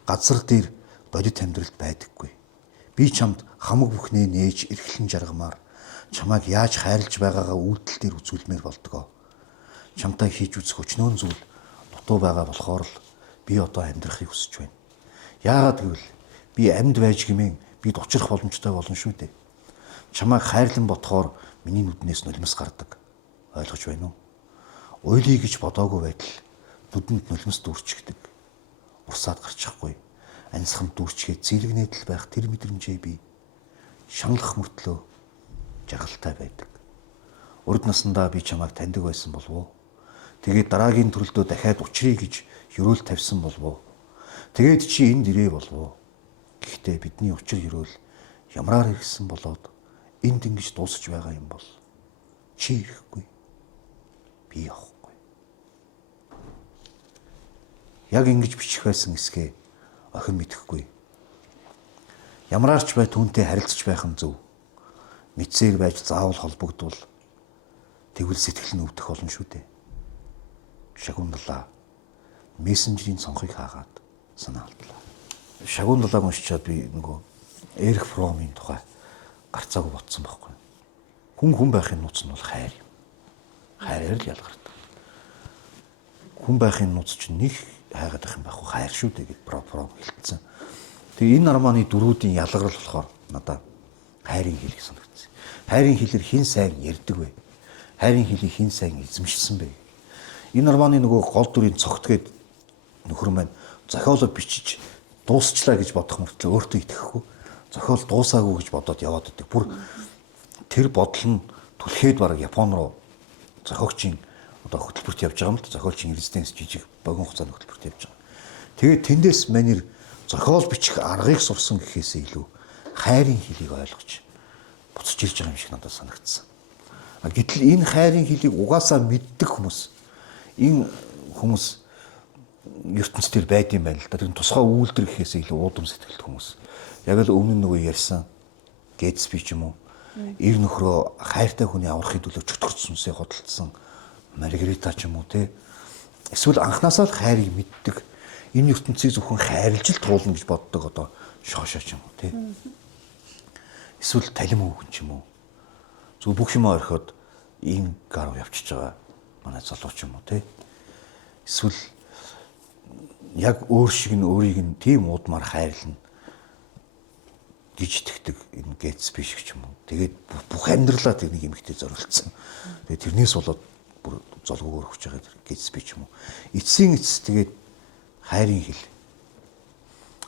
газар дээр бодит амьдралд байдаггүй. Би чамд хамаг бүхнээ нээж эрхлэн жаргамаар чамайг яаж хайрлаж байгаагаа үйлдэл дээр үзүүлмээр болдгоо. Чамтай хийж үзэх өчнөөн зүйл дутуу байгаа болохоор л би одоо амьдрахыг хүсэж байна. Яагаад гэвэл би амьд байж гэмээр бид учрах боломжтой болно шүү дээ. Чамайг хайрлан ботхоор миний нүднээс нулимс гардаг. Ойлгож байна уу? Уйлъя гэж бодоогүй байтал нүдэнд нулимс дүүрчигдэг. Урсаад гарчихгүй. Анисхам дүүрчгээд зэлгнээдэл байх тэр мэдрэмжээ би шаналх мөртлөө жаргалтай байдаг. Урд насндаа би чамайг таньдаг байсан болов уу? Тэгээд дараагийн төрөлдөө дахиад учрыг гэж ерөөл тавьсан болов уу? Тэгээд чи энд ирээ болов уу? Гэхдээ бидний учир ерөөл ямраар ирсэн болоод энд ингэж дуусч байгаа юм бол чи ирэхгүй. Би явахгүй. Яг ингэж бичих байсан эсгээ охин мэдэхгүй. Ямраарч бай түүнтэй харилцаж байх нь зөв. Мэдсээр байж заавал холбогдвол тэгвэл сэтгэл нь өвдөх болно шүү дээ. Шагуун далаа мессенжерийн цонхыг хаагаад санаа алдлаа. Шагуун далааг уншичаад би нөгөө Эрих Фромын тухай гарцаагүй ботсон байхгүй. Хүн байхын нууц нь бол хайр юм. Хайраар л ялгардаг. Хүн байхын нууц чинь нэг хайгаад байх юм байхгүй хайр шүү дээ гэд Фром хэлсэн. Тэгээ энэ Норманы дөрүүдийн ялгарл болохоор надад хайрын хил гэж санагдсан. Хайрын хилээр хэн сайн ярьдаг вэ? Хайрын хилийг хэн сайн эзэмшсэн бэ? Энэ Норманы нөгөө гол дүрийн цогт гээд нөхөр маань зохиолоо бичиж дуусчлаа гэж бодох мөртлөө өөртөө итгэхгүй. Зохиол дуусаагүй гэж бодоод яваад идэг. Бүр тэр бодол нь түлхээд бараг Япон руу зохиогчийн одоо хөтөлбөрт явж байгаа юм л да. Зохиолчийн резиденс жижиг богино хугацааны хөтөлбөрт явж байгаа. Тэгээд тэндээс манер зохиол бичих аргыг сурсан гэхээсээ илүү хайрын хилийг ойлгож буцаж ирж байгаа юм шиг надад санагдсан. Гэтэл энэ хайрын хилийг угаасаа мэддэг хүмүүс энэ хүмүүс ертөнцийн дээр байд юм байна л да. Тэр тусгай үйлдэл гэхээсээ илүү уудам сэтгэлт хүмүүс. Яг л өмнө нөгөө ярьсан Гэтсби ч юм уу эр нөхрөө хайртай хүний аврахын төлөө чөтгөрч сүнсээ худалдсан Маргарита ч юм уу те. Эсвэл анханасаа л хайрыг мэддэг. Энэ ертөнцийг зөвхөн хайрлж л туулна гэж боддог одоо шоошоо ч юм уу те. Эсвэл талим хүүхэн ч юм уу. Зөв бүх юм орхиод ийм гар явчихж байгаа манай залуу ч юм уу те. Эсвэл яг өөр шиг нь өөрийг нь тийм уудмаар хайрлна гэж итгэдэг энэ Гэтсби шиг ч юм уу. Тэгээд бүх амьдралаа тэр нэг эмэгтэй зориулсан. Тэгээд тэрнээс болоод бүр золгоогоор өгч байгаа тэр Гэтсби ч юм уу. Эцсийн эцэс тэгээд хайрын хил.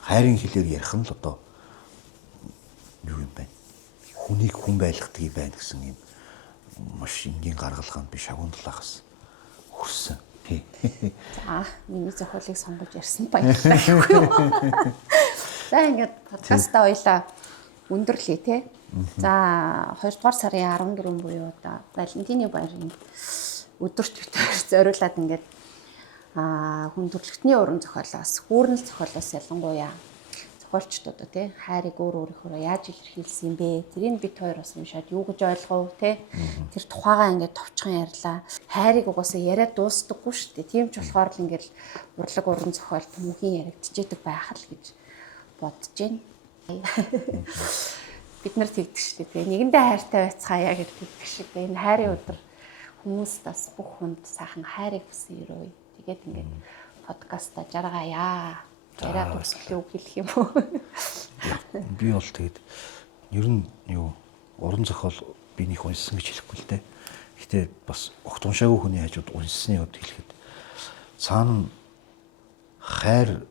Хайрын хилээр ярих нь л одоо юу юм бэ? Хүнийг хүн байлгадаг юм байна гэсэн юм маш энгийн гаргалгаанд би Шагуун далаагаас хүрсэн. За, миний зохиолыг сонгож ярьсан баярлалаа гэхгүй юу. За ингээд подкастаа хоёлаа өндөрлөе те. За 2 дугаар сарын 14 буюу одоо Валентины баярын өдөрт бид зориулаад ингээд хүн төрөлхтний уран зохиолоос, хүүрнэл зохиолоос ялангуяа зохиолчдод тий хайрыг өөрөөхөө яаж илэрхийлсэн юм бэ? Тэрийг бид хоёр бас уншаад юу гэж ойлгов тий? Тэр тухайгаа ингээд товчхон ярьлаа. Хайрыг угаасаа яриад дуустдаггүй шүү дээ. Тийм ч болохоор л ингээд урлаг уран зохиолт мөнхийн яригдчихэдэг байх л гэж бодож байна. Бид нар тэгдэг шүү дээ. Нэгэндээ хайртай байцгаая гэж тэгдэг шиг. Энэ хайрын өдөр хүмүүст бас бүх хүнд сайхан хайрыг хүсэн өрөө. Тэгээд ингээд подкаста жаргаяа. Яриад дуусгах үг хэлэх юм уу? Би бол тэгээд ер нь юу уран зохиол би нэг уншсан гэж хэлэхгүй л дээ. Гэтэ бас огт уншаагүй хүний хажууд уншсны хувьд хэлэхэд цаана хайр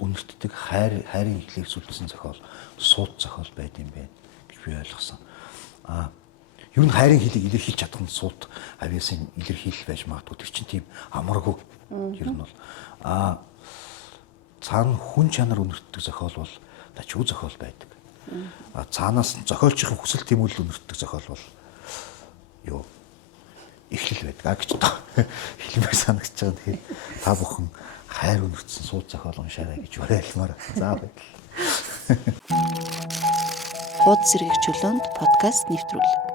үнэртдэг хайрын эхлэлийг сүлдсэн зохиол сууд зохиол байд юм байна гэж би ойлгосон. Ер нь хайрын хэлийг илэрхийлж чадах нь сууд авьяасын илэрхийлэл байж магадгүй. Тэр чинь тийм амаргүй. Ер нь бол цаана хүн чанар үнэртдэг зохиол бол тачгүй зохиол байдаг. Цаанаас зохиолчийн хүсэл тэмүүлэл үнэртдэг зохиол бол юу эхлэл байдаг гэж хэлмээр санагдаж байгаа. Тэгэхээр та бүхэн хайр үнэртсэн сууд зохиол уншаарай гэж уриалмаар. За баярлалаа. Хуудас сэргийгчлөнд подкаст нэвтрүүлэг.